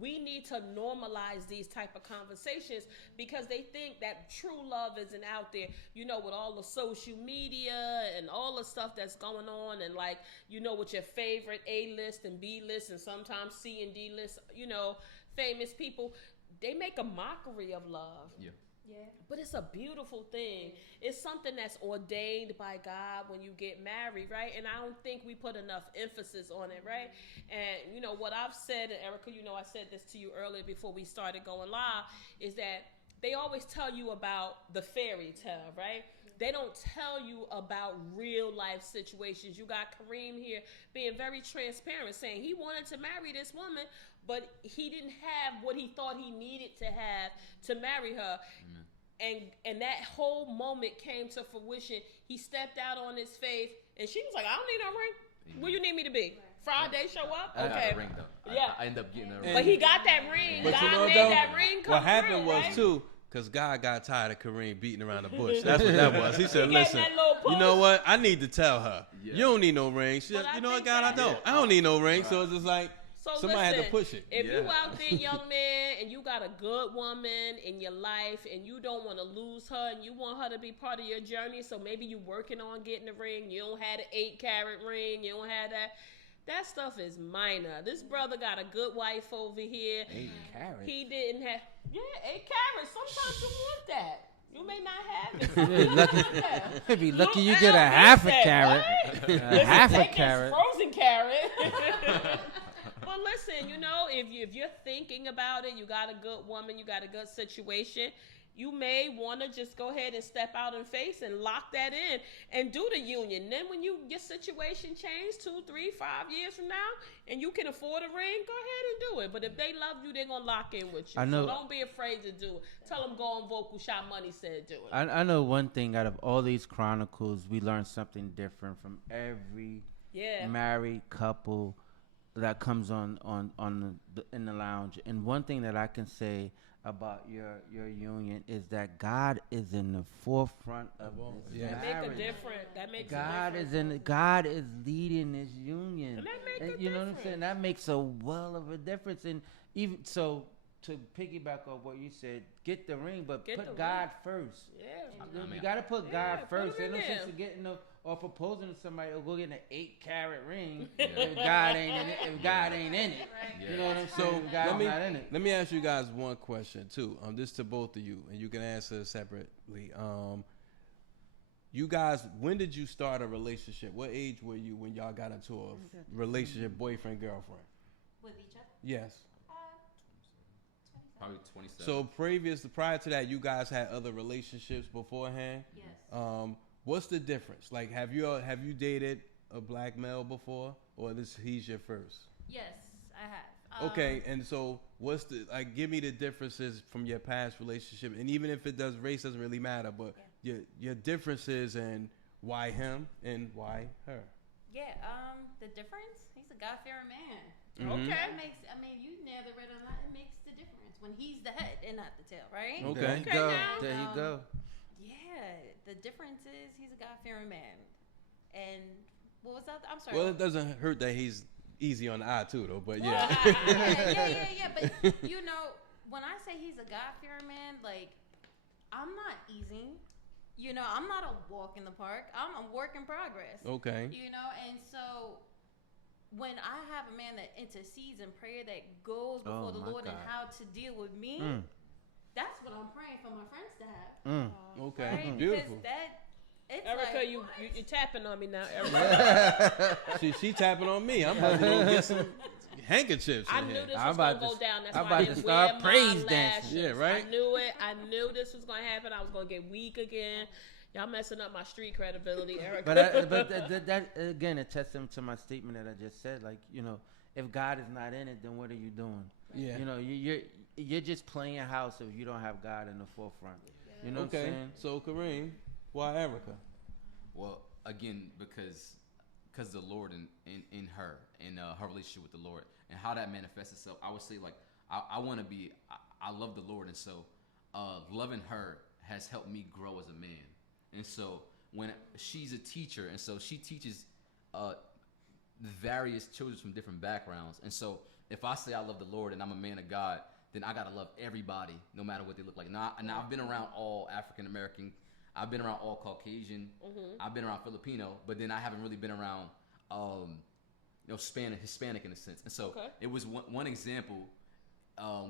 we need to normalize these type of conversations because they think that true love isn't out there, with all the social media and all the stuff that's going on, and like, with your favorite A-list and B-list and sometimes C and D-list, famous people, they make a mockery of love. Yeah. Yeah. But it's a beautiful thing. It's something that's ordained by God when you get married, right? And I don't think we put enough emphasis on it, right? And, what I've said, and Erica, I said this to you earlier before we started going live, is that they always tell you about the fairy tale, right? They don't tell you about real life situations. You got Kareem here being very transparent, saying he wanted to marry this woman, but he didn't have what he thought he needed to have to marry her. And that whole moment came to fruition. He stepped out on his faith, and she was like, I don't need no ring. Where you need me to be? Friday show up? I Okay. got a ring, though. Yeah. I ended up getting a ring. But he got that ring. But God made that ring come what happened through, was right? too, because God got tired of Kareem beating around the bush. That's what that was. He said, He gave listen, that little push. you know what? I need to tell her. Yeah. You don't need no ring. She But said, I you know what, think God, I that- don't. I don't need no ring. So it's just like, So somebody listen, had to push it. If you Yeah. out there, young man, and you got a good woman in your life, and you don't want to lose her, and you want her to be part of your journey, so maybe you working on getting a ring. You don't have an 8-carat ring. You don't have that. That stuff is minor. This brother got a good wife over here. 8 carats. He didn't have 8 carats. Sometimes you want that. You may not have it. Yeah, lucky, You want that. maybe lucky you Look get a out, half a he said, carrot. what? A Listen, half a take this carrot. frozen carrot. But listen, if you're thinking about it, you got a good woman, you got a good situation, you may want to just go ahead and step out and face and lock that in and do the union. Then when your situation change 2, 3, 5 years from now, and you can afford a ring, go ahead and do it. But if they love you, they're gonna lock in with you. I know. So don't be afraid to do it. Tell them go on Vocal Shot Money said do it. I know one thing out of all these chronicles, we learned something different from every Yeah. married couple that comes on in the lounge. And one thing that I can say about your union is that God is in the forefront of this Yeah. That make a marriage. difference. That makes God a is difference. God is leading this union. And that make a you know what I'm difference. saying? That makes a well of a difference. And even so, to piggyback on what you said, get the ring, but Get the put ring. God first. Yeah. You mean, gotta put Yeah, God put first. him in There's no sense there. of getting or proposing to somebody or go getting an 8-carat ring Yeah. if God ain't in it. If God ain't in it, Yeah. you know what I'm So saying? If God's let me not in it. let me ask you guys one question too. This to both of you, and you can answer separately. You guys, when did you start a relationship? What age were you when y'all got into a relationship, boyfriend, girlfriend? With each other. Yes. 27. Probably 27. So prior to that, you guys had other relationships beforehand. Yes. What's the difference? Like, have you dated a black male before, or he's your first? Yes, I have. Okay, and so what's the give me the differences from your past relationship, and even if race doesn't really matter, but your differences and why him and why her. Yeah. The difference. He's a God-fearing man. Mhm. Okay. That makes. I mean, you nailed it right on that. It makes the difference when he's the head and not the tail, right? Okay. There you Okay, go. now. There you go. Yeah. The difference is he's a God-fearing man. And what was that? I'm sorry. Well, it doesn't hurt that he's easy on the eye too, though. But Well, yeah. yeah. But you know, when I say he's a God-fearing man, like I'm not easy. You know, I'm not a walk in the park. I'm a work in progress. Okay. You know, and so when I have a man that intercedes in prayer that goes before Oh, the my Lord and God. how to deal with me, Mm. that's what I'm praying for my friends to have. Mm. Okay. Right? Beautiful. Because it's Erica, like, you're tapping on me now, Erica. She tapping on me. I'm about to go get some handkerchiefs. I in knew here. this I'm was about gonna to- go down. That's I'm why about I to didn't start wear praise my dancing. lashes. Yeah, right? I knew it. I knew this was gonna happen. I was gonna get weak again. Y'all messing up my street credibility, Erica. But that again, it testament to my statement that I just said. Like, you know, if God is not in it, then what are you doing? Yeah. You know, you're just playing house if you don't have God in the forefront. You know what I'm Okay. saying? So Kareem, why Erica? Well, again, because the Lord in her and her relationship with the Lord and how that manifests itself, I would say like I want to be. I love the Lord, and so loving her has helped me grow as a man. And so when she's a teacher, and so she teaches various children from different backgrounds, and so if I say I love the Lord and I'm a man of God, then I gotta love everybody, no matter what they look like. Now I've been around all African American, I've been around all Caucasian, I've been around Filipino, but then I haven't really been around, Hispanic in a sense. And so Okay. it was one example.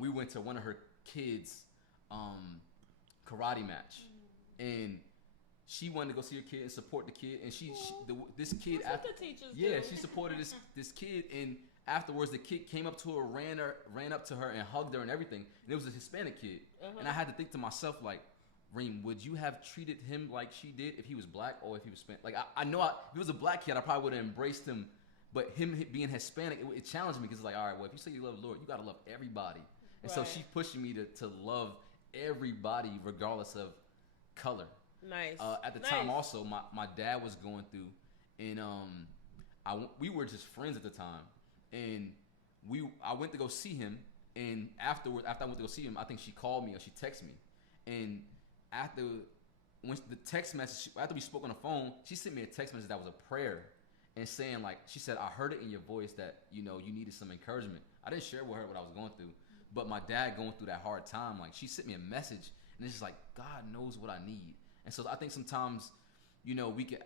We went to one of her kids' karate match, and she wanted to go see her kid and support the kid, and this kid That's what the teachers yeah, do. she supported this kid, and afterwards the kid came up to her, ran up to her and hugged her and everything, and it was a Hispanic kid, and I had to think to myself like, Reem, would you have treated him like she did if he was black or if he was Spanish? Like I know if he was a black kid, I probably would have embraced him, but him being Hispanic, it challenged me because it's like, all right, well, if you say you love the Lord, you gotta love everybody, and so Right. she pushing me to love everybody regardless of color. Nice. At the Nice. time, also, my dad was going through, and we were just friends at the time, and I went to go see him, and after I went to go see him, I think she called me or she texted me, And after the text message, after we spoke on the phone, she sent me a text message that was a prayer and saying, like, she said, I heard it in your voice that, you needed some encouragement. I didn't share with her what I was going through, but my dad going through that hard time, like, she sent me a message, and it's just like, God knows what I need. And so I think sometimes, we could,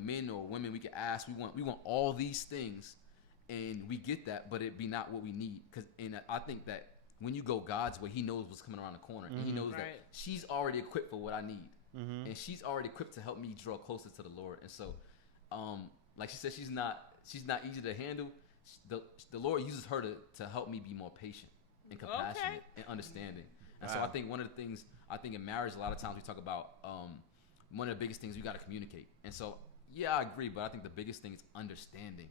men or women, we could ask, we want all these things, and we get that, but it be not what we need. And I think that when you go God's way, He knows what's coming around the corner, and He knows that she's already equipped for what I need, and she's already equipped to help me draw closer to the Lord. And so, like she said, she's not easy to handle. The Lord uses her to help me be more patient and compassionate and understanding. And so I think one of the things I think in marriage, a lot of times we talk about one of the biggest things we got to communicate. And so I agree, but I think the biggest thing is understanding.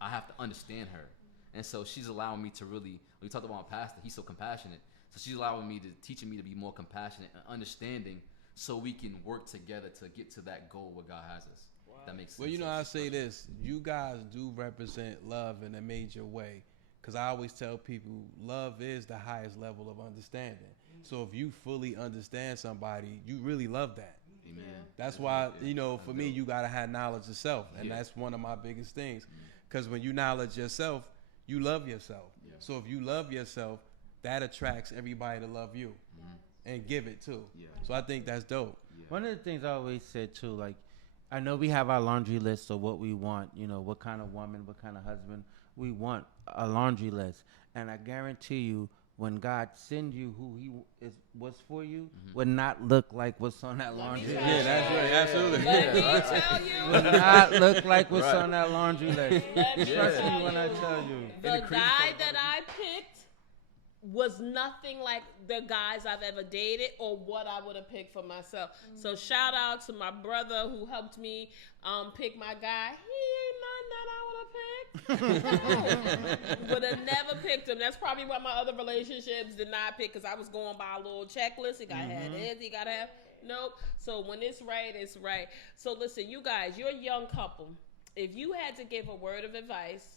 I have to understand her. And so she's allowing me to really, we talked about my pastor, he's so compassionate. So she's teaching me to be more compassionate and understanding so we can work together to get to that goal where God has us. Wow. That makes sense. Well, I say this. You guys do represent love in a major way. Because I always tell people love is the highest level of understanding. So if you fully understand somebody, you really love that. Amen. That's why, for me, you got to have knowledge of self. And that's one of my biggest things. Because when you knowledge yourself, you love yourself. Yeah. So if you love yourself, that attracts everybody to love you and give it too. Yeah. So I think that's dope. Yeah. One of the things I always said too, like, I know we have our laundry list of what we want, what kind of woman, what kind of husband we want, a laundry list. And I guarantee you, when God sends you who was for you, would not look like what's on that laundry list. Yeah, that's right. Absolutely. Let me tell you. Would not look like what's on that laundry list. Let me Trust tell me when you. I tell you. The guy that I picked was nothing like the guys I've ever dated or what I would have picked for myself. So shout out to my brother who helped me pick my guy. He ain't none that I would have picked. Would have never picked him. That's probably why my other relationships did not pick, because I was going by a little checklist. He got to have this, he got to have... Nope. So when it's right, it's right. So listen, you guys, you're a young couple. If you had to give a word of advice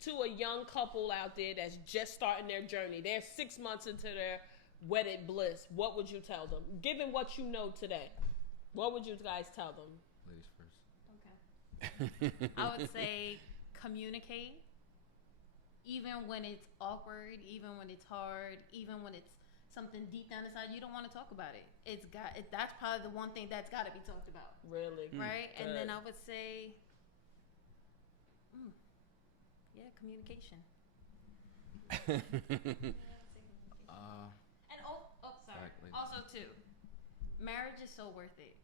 to a young couple out there that's just starting their journey, they're 6 months into their wedded bliss, what would you tell them? Given what you know today, what would you guys tell them? Ladies first. Okay. I would say communicate, even when it's awkward, even when it's hard, even when it's something deep down inside you don't want to talk about it. That's probably the one thing that's got to be talked about. Really? Right? And then I would say, communication. And sorry. Also too, marriage is so worth it.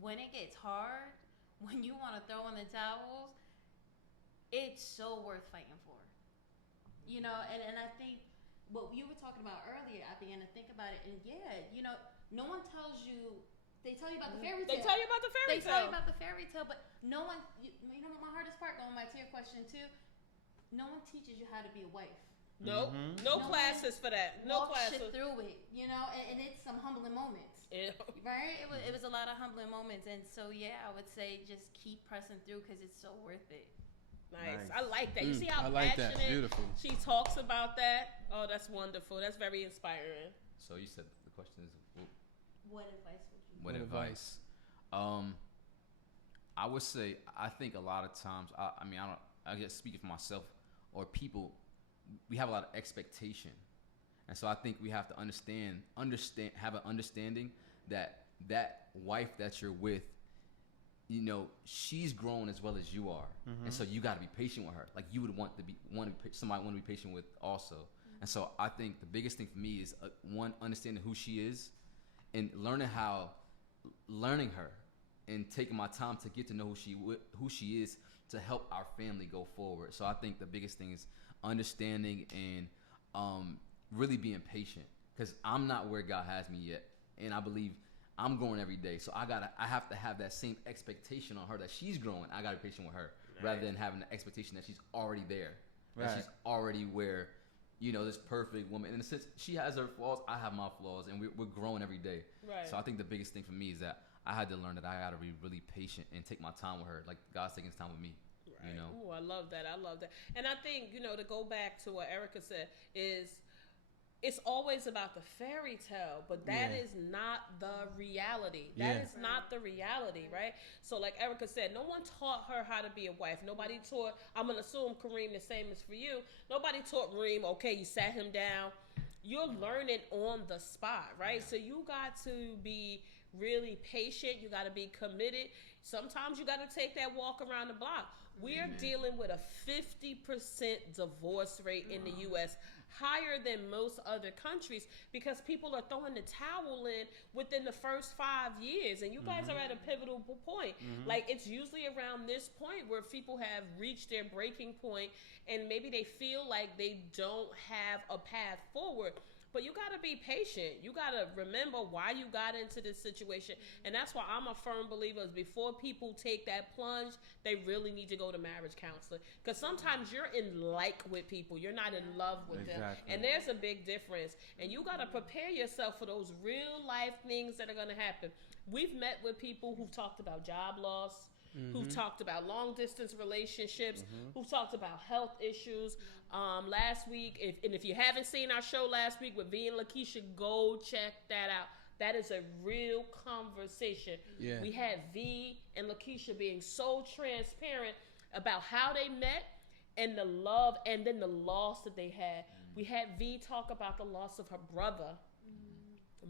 When it gets hard, when you want to throw in the towels, it's so worth fighting for. And I think what you were talking about earlier, I began to think about it, and no one tells you. They tell you about the fairy tale. They tell you about the fairy tale. They tell you about the fairy tale, but no one. You know what my hardest part, going back to your question too. No one teaches you how to be a wife. Nope. No classes for that. No classes. Shit through it, and it's some humbling moments. Yeah. Right? It was a lot of humbling moments, and so I would say just keep pressing through because it's so worth it. Nice. I like that. You see how I like passionate that. Beautiful. she talks about that? Oh, that's wonderful. That's very inspiring. So you said the question is, what advice would you? What advice? I would say, I think a lot of times, I guess speaking for myself or people, we have a lot of expectation. And so I think we have to have an understanding that wife that you're with, she's grown as well as you are. And so you got to be patient with her. Like you would somebody want to be patient with also. And so I think the biggest thing for me is one, understanding who she is and learning her and taking my time to get to know who she is to help our family go forward. So I think the biggest thing is understanding and really being patient, because I'm not where God has me yet, and I believe I'm growing every day. So I have to have that same expectation on her that she's growing. I gotta be patient with her, rather than having the expectation that she's already there, that she's already where, this perfect woman. In a sense, she has her flaws, I have my flaws, and we're growing every day. Right. So I think the biggest thing for me is that I had to learn that I gotta be really patient and take my time with her, like God's taking his time with me. Right. Oh, I love that. And I think, to go back to what Erica said is it's always about the fairy tale, but that is not the reality. That is not the reality, right? So like Erica said, no one taught her how to be a wife. Nobody taught, I'm going to assume, Kareem, the same as for you. Nobody taught Reem, okay, you sat him down. You're learning on the spot, right? So you got to be really patient. You got to be committed. Sometimes you got to take that walk around the block. We're dealing with a 50% divorce rate in the U.S., higher than most other countries, because people are throwing the towel in within the first 5 years. And you guys are at a pivotal point. Like, it's usually around this point where people have reached their breaking point and maybe they feel like they don't have a path forward. But you got to be patient. You got to remember why you got into this situation. And that's why I'm a firm believer is before people take that plunge, they really need to go to marriage counseling. Because sometimes you're in like with people. You're not in love with them. And there's a big difference. And you got to prepare yourself for those real life things that are going to happen. We've met with people who've talked about job loss, who've talked about long distance relationships, who've talked about health issues. Last week, if you haven't seen our show last week with V and Lakeisha, go check that out. That is a real conversation. Yeah. We had V and Lakeisha being so transparent about how they met and the love and then the loss that they had. We had V talk about the loss of her brother,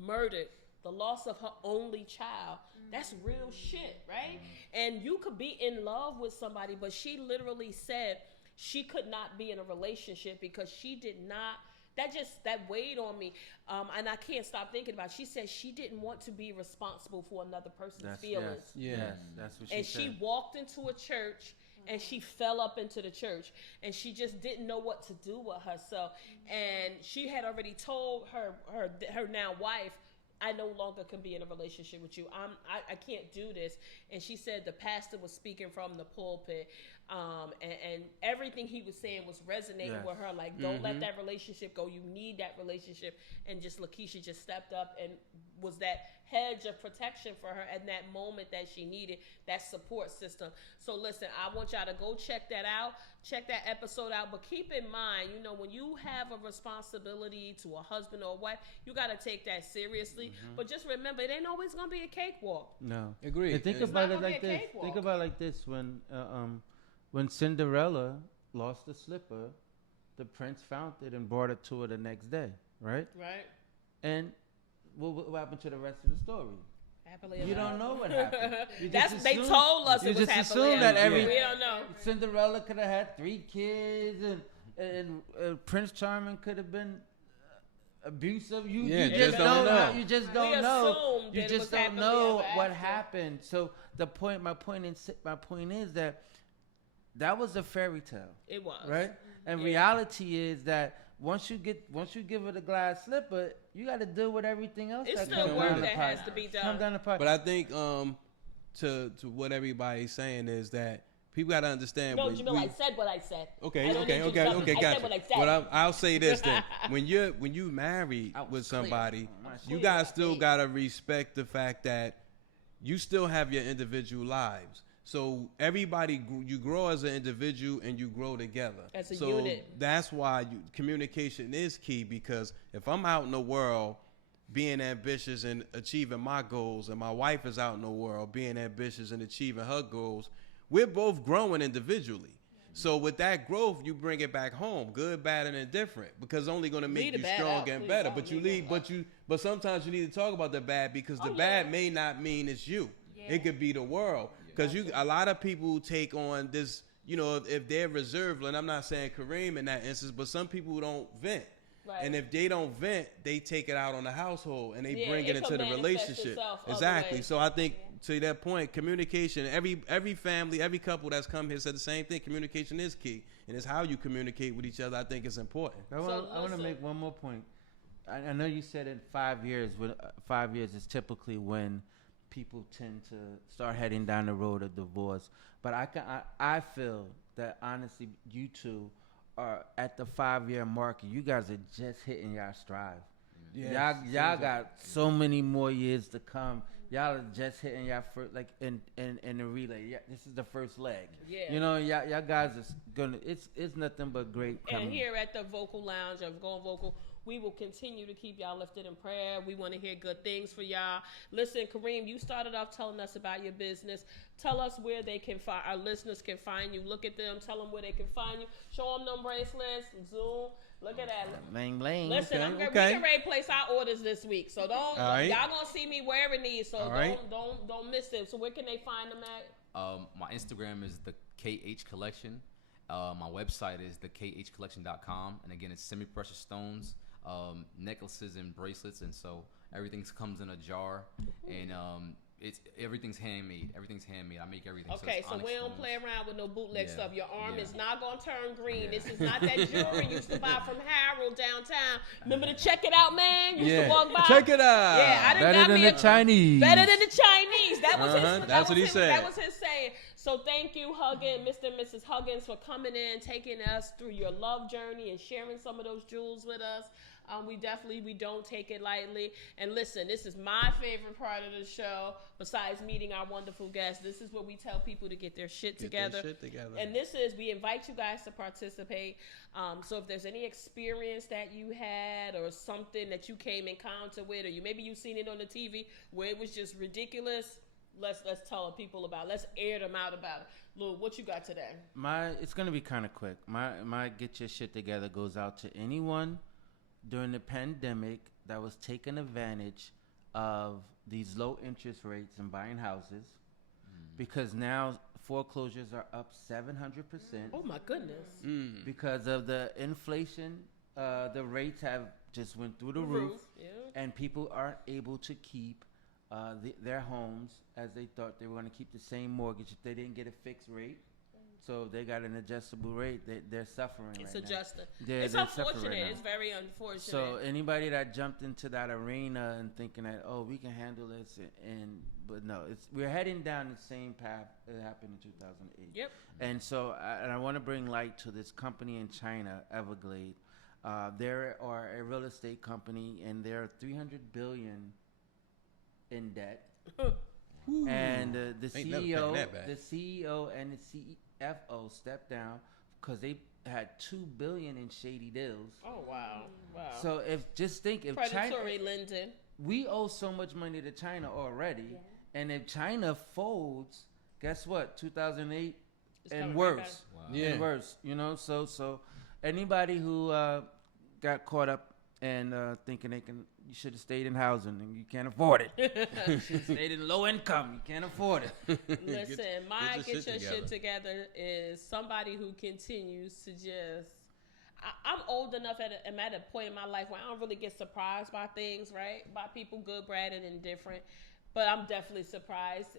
murdered, the loss of her only child. That's real shit, right? And you could be in love with somebody, but she literally said she could not be in a relationship because she did not, that weighed on me. And I can't stop thinking about it. She said she didn't want to be responsible for another person's feelings. Yes, that's what she said. And she walked into a church and she fell up into the church and she just didn't know what to do with herself. And she had already told her now wife, I no longer can be in a relationship with you. I can't do this. And she said the pastor was speaking from the pulpit, and everything he was saying was resonating with her. Like, don't let that relationship go. You need that relationship. And just Lakeisha just stepped up and was that hedge of protection for her at that moment that she needed, that support system. So listen, I want y'all to go check that out. Check that episode out. But keep in mind, when you have a responsibility to a husband or a wife, you got to take that seriously. But just remember, it ain't always going to be a cakewalk. No. Agreed. And think about it like this. Think about it like this. When Cinderella lost the slipper, the prince found it and brought it to her the next day, right? Right. And what happened to the rest of the story? Happily you don't know what happened. They told us it was happily. You just assume that we don't know. Cinderella could have had 3 kids, and Prince Charming could have been abusive. You just don't know. You just don't know. You just don't know what happened. So my point is that was a fairy tale. It was, right? And reality is that once you give her the glass slipper, you got to deal with everything else. It's still work that has to be done. But I think to what everybody's saying is that people got to understand. No, Jamil, I said what I said. Okay, gotcha. Well, I'll say this then: when you married with somebody, you guys still gotta respect the fact that you still have your individual lives. So everybody, you grow as an individual and you grow together. As a unit. That's why communication is key, because if I'm out in the world being ambitious and achieving my goals, and my wife is out in the world being ambitious and achieving her goals, we're both growing individually. So with that growth, you bring it back home, good, bad, and indifferent, because it's only going to make you stronger and better. But sometimes you need to talk about the bad, because the bad may not mean it's you. Yeah. It could be the world. Because a lot of people take on this, if they're reserved, and I'm not saying Kareem in that instance, but some people don't vent. Right. And if they don't vent, they take it out on the household and they bring it into the relationship. Exactly. So I think to that point, communication, every family, every couple that's come here said the same thing. Communication is key. And it's how you communicate with each other, I think, is important. I want to make one more point. I know you said in 5 years, 5 years is typically when people tend to start heading down the road of divorce, but I feel that honestly, you two are at the 5-year mark. You guys are just hitting your stride. Yes, y'all got so many more years to come. Y'all are just hitting your first, like in the relay. Yeah, this is the first leg. Yeah, y'all guys is gonna. It's nothing but great. And here at the Vocal Lounge of Going Vocal, We will continue to keep y'all lifted in prayer. We want to hear good things for y'all. Listen, Kareem, you started off telling us about your business. Tell us where they can find, our listeners can find you. Look at them. Tell them where they can find you. Show them bracelets, Zoom. Look at that. Bling bling. Listen, Okay, we okay. can ready to place our orders this week. So don't, All right. y'all gonna see me wearing these. So All right. don't miss them. So where can they find them at? My Instagram is the KH Collection. My website is thekhcollection.com. And again, it's semi-precious stones, necklaces and bracelets. And so everything comes in a jar. And everything's handmade. Everything's handmade. I make everything. Okay, so it's we onyx don't stones. play around with no bootleg Yeah. stuff. Your arm Yeah. is not gonna turn green. Yeah. This is not that jewelry you used to buy from Harold downtown. Remember the Check It Out man? Used to walk by. Check it out. Yeah, I done Better got than me the Chinese. Better than the Chinese. That was That's what he said. That was his saying. So thank you, Huggins, Mr. and Mrs. Huggins, for coming in, taking us through your love journey and sharing some of those jewels with us. We don't take it lightly. And listen, this is my favorite part of the show. Besides meeting our wonderful guests, this is where we tell people to get their shit together. And we invite you guys to participate. So if there's any experience that you had or something that you came in contact with, or maybe you've seen it on the TV where it was just ridiculous, let's tell people about it. Let's air them out about it. Lou, what you got today? It's gonna be kind of quick. My get your shit together goes out to anyone during the pandemic that was taking advantage of these low interest rates and buying houses, because now foreclosures are up 700%. Oh my goodness. Because of the inflation. The rates have just went through the roof. Yeah. And people aren't able to keep their homes as they thought they were going to keep the same mortgage if they didn't get a fixed rate. So they got an adjustable rate. They're suffering It's right adjusted. now. It's they're suffering unfortunate. right now. It's very unfortunate. So anybody that jumped into that arena and thinking that, oh, we can handle this, but no, we're heading down the same path that happened in 2008. Yep. And so I want to bring light to this company in China, Everglade. They are a real estate company, and they're $300 billion in debt. And the Ain't never paying CEO, that back. the CEO and the CFO stepped down because they had $2 billion in shady deals. Oh wow. So if China, Predatory lending. we owe so much money to China already, and if China folds, guess what? 2008 It's and coming right worse, Wow. Yeah. and worse. So anybody who got caught up and thinking you should have stayed in housing and you can't afford it. You should have stayed in low income. You can't afford it. Listen, my get your get your shit together is somebody who continues to just. I'm old enough, I'm at a point in my life where I don't really get surprised by things, right? By people, good, bad, and indifferent. But I'm definitely surprised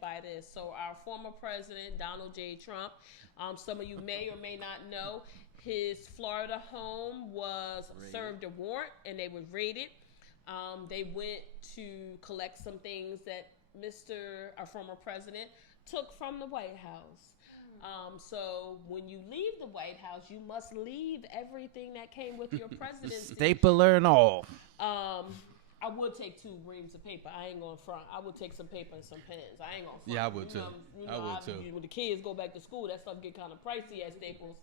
by this. So our former president, Donald J. Trump, some of you may or may not know, his Florida home was served a warrant and they were raided. They went to collect some things that our former president, took from the White House. So when you leave the White House, you must leave everything that came with your presidency. Stapler and all. I would take 2 reams of paper. I ain't going front. I would take some paper and some pens. I ain't going front. Yeah, I would too. I would too. When the kids go back to school, that stuff get kind of pricey at Staples.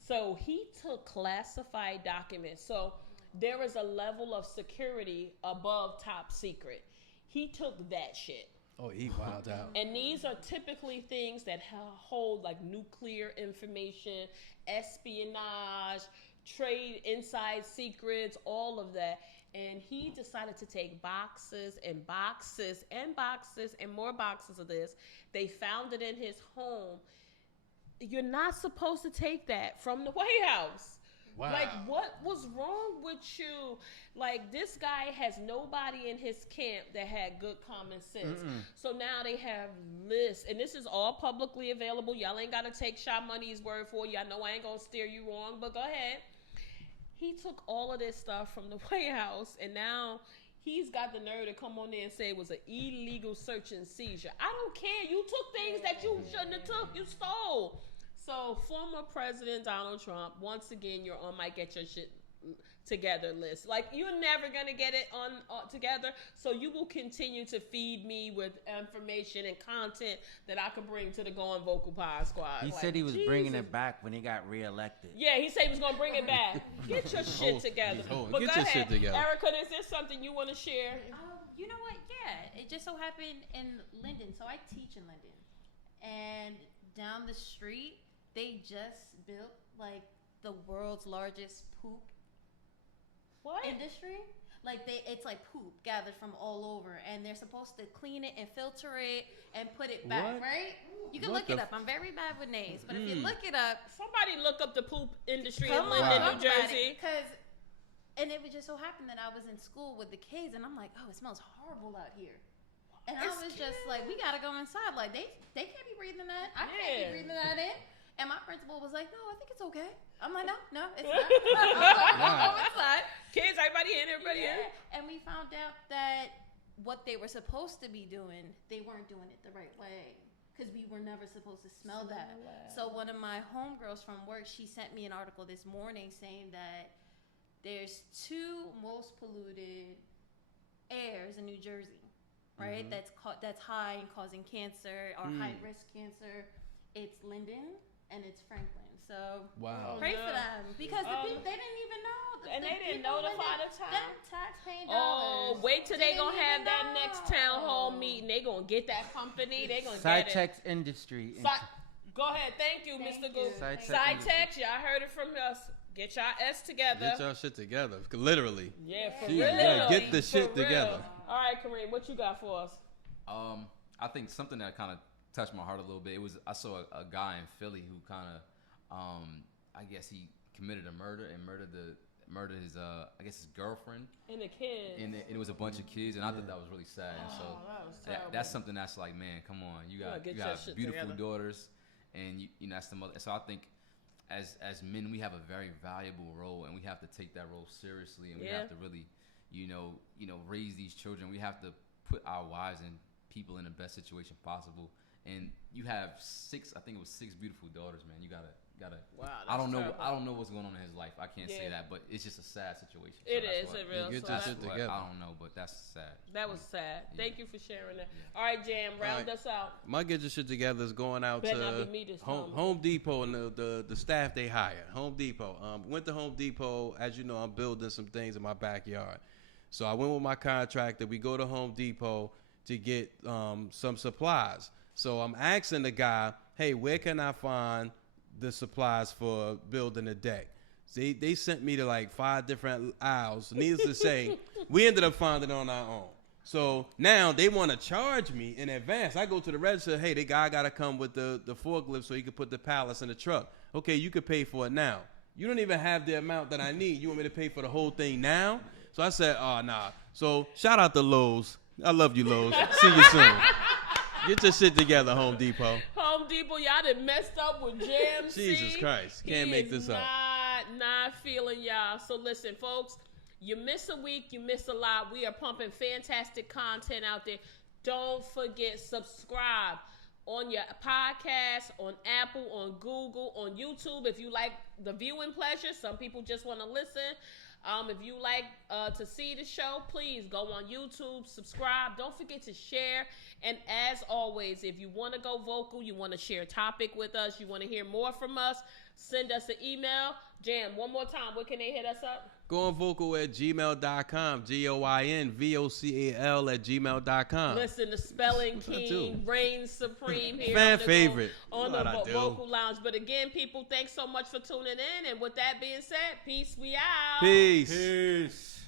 So he took classified documents. So there is a level of security above top secret. He took that shit. Oh, he wild out. And these are typically things that hold like nuclear information, espionage, trade inside secrets, all of that. And he decided to take boxes and boxes and boxes and more boxes of this. They found it in his home. You're not supposed to take that from the White House. Wow. Like, what was wrong with you? Like, this guy has nobody in his camp that had good common sense. So now they have lists, and this is all publicly available. Y'all ain't got to take Sha Money's word for it. Y'all know I ain't going to steer you wrong, but go ahead. He took all of this stuff from the White House, and now he's got the nerve to come on there and say it was an illegal search and seizure. I don't care. You took things that you shouldn't have took. You stole. So former President Donald Trump, once again, you're on my get your shit together list. Like, you're never gonna get it on together, so you will continue to feed me with information and content that I could bring to the Going Vocal Pod Squad. He Like, said he was bringing Jesus. it back when he got reelected. Yeah, he said he was gonna bring it back. Get your shit together. But Get go your ahead, shit together. Erica. Is there something you want to share? You know what? Yeah, it just so happened in Linden. So I teach in Linden, and down the street they just built like the world's largest poop What? industry. Like it's like poop gathered from all over, and they're supposed to clean it and filter it and put it back. What? Right? You can What look it the up. I'm very bad with names, but if you look it up, Somebody look up the poop industry in come on, Linden, talk New about Jersey. it, 'cause and it would just so happen that I was in school with the kids, and I'm like, oh, it smells horrible out here. And I was just like, we gotta go inside. Like they can't be breathing that. I can't Yeah. be breathing that in. And my principal was like, no, I think it's okay. I'm like, no, it's not. I'm inside. Kids, everybody in, everybody in. Yeah. And we found out that what they were supposed to be doing, they weren't doing it the right way. Because we were never supposed to smell that. So one of my homegirls from work, she sent me an article this morning saying that there's 2 most polluted airs in New Jersey, right? That's high and causing cancer or high risk cancer. It's Linden and it's Franklin. So Wow. pray for them, because the people, they didn't even know. And the they didn't people in notify Linden, the town. them tax-paying Oh, dollars. wait till they didn't gonna have even that next town hall know. meeting. They gonna get that company. They gonna Side get checks industry. it. Go ahead. Thank you, Thank Mr. you. Goose. Side Side check text. Y'all heard it from us. Get y'all S together. Get y'all shit together. Literally. Yeah, for Jeez, real. you gotta get the For shit real. together. All right, Kareem, what you got for us? I think something that kind of touched my heart a little bit. It was I saw a guy in Philly who kind of, I guess he committed a murder and murdered his I guess his girlfriend. And the kids. And it was a bunch of kids, and I thought that was really sad. And so that was terrible. that's something that's like, man, come on, you gotta got get you your got shit beautiful together. daughters, and you know that's the mother. So I think as men, we have a very valuable role, and we have to take that role seriously, and we have to really, you know, raise these children. We have to put our wives and people in the best situation possible. And you have 6 beautiful daughters, man. You gotta. Wow, I don't know. terrible. I don't know what's going on in his life. I can't say Yeah. that, but it's just a sad situation. It that's is, why- it real. Get So your that- shit But together. I don't know, but that's sad. That was sad. Yeah. Thank you for sharing that. All right, Jam, round All right. us out. My get your shit together is going out Better not to be me this Home, time. Home Depot and the staff they hire. Home Depot. Went to Home Depot. As you know, I'm building some things in my backyard. So I went with my contractor. We go to Home Depot to get some supplies. So I'm asking the guy, hey, where can I find the supplies for building a deck? They sent me to like 5 different aisles. Needless to say, we ended up finding it on our own. So now they want to charge me in advance. I go to the register, hey, the guy got to come with the forklift so he can put the pallets in the truck. Okay, you could pay for it now. You don't even have the amount that I need. You want me to pay for the whole thing now? So I said, oh, nah. So shout out to Lowe's. I love you, Lowe's. See you soon. Get your shit together, Home Depot. Home Depot, y'all done messed up with Jam. Jesus Christ. Can't make this up. Not feeling y'all. So listen, folks, you miss a week, you miss a lot. We are pumping fantastic content out there. Don't forget, subscribe on your podcast, on Apple, on Google, on YouTube. If you like the viewing pleasure, some people just want to listen. If you like to see the show, please go on YouTube, subscribe. Don't forget to share. And as always, if you want to go vocal, you want to share a topic with us, you want to hear more from us, send us an email. Jam, one more time, where can they hit us up? Goingvocal@gmail.com. GOINVOCAL @gmail.com. Listen, the spelling What I king do? reigns supreme here Fan on the favorite. on What the I do? Vocal Lounge. But again, people, thanks so much for tuning in. And with that being said, peace, we out. Peace. Peace.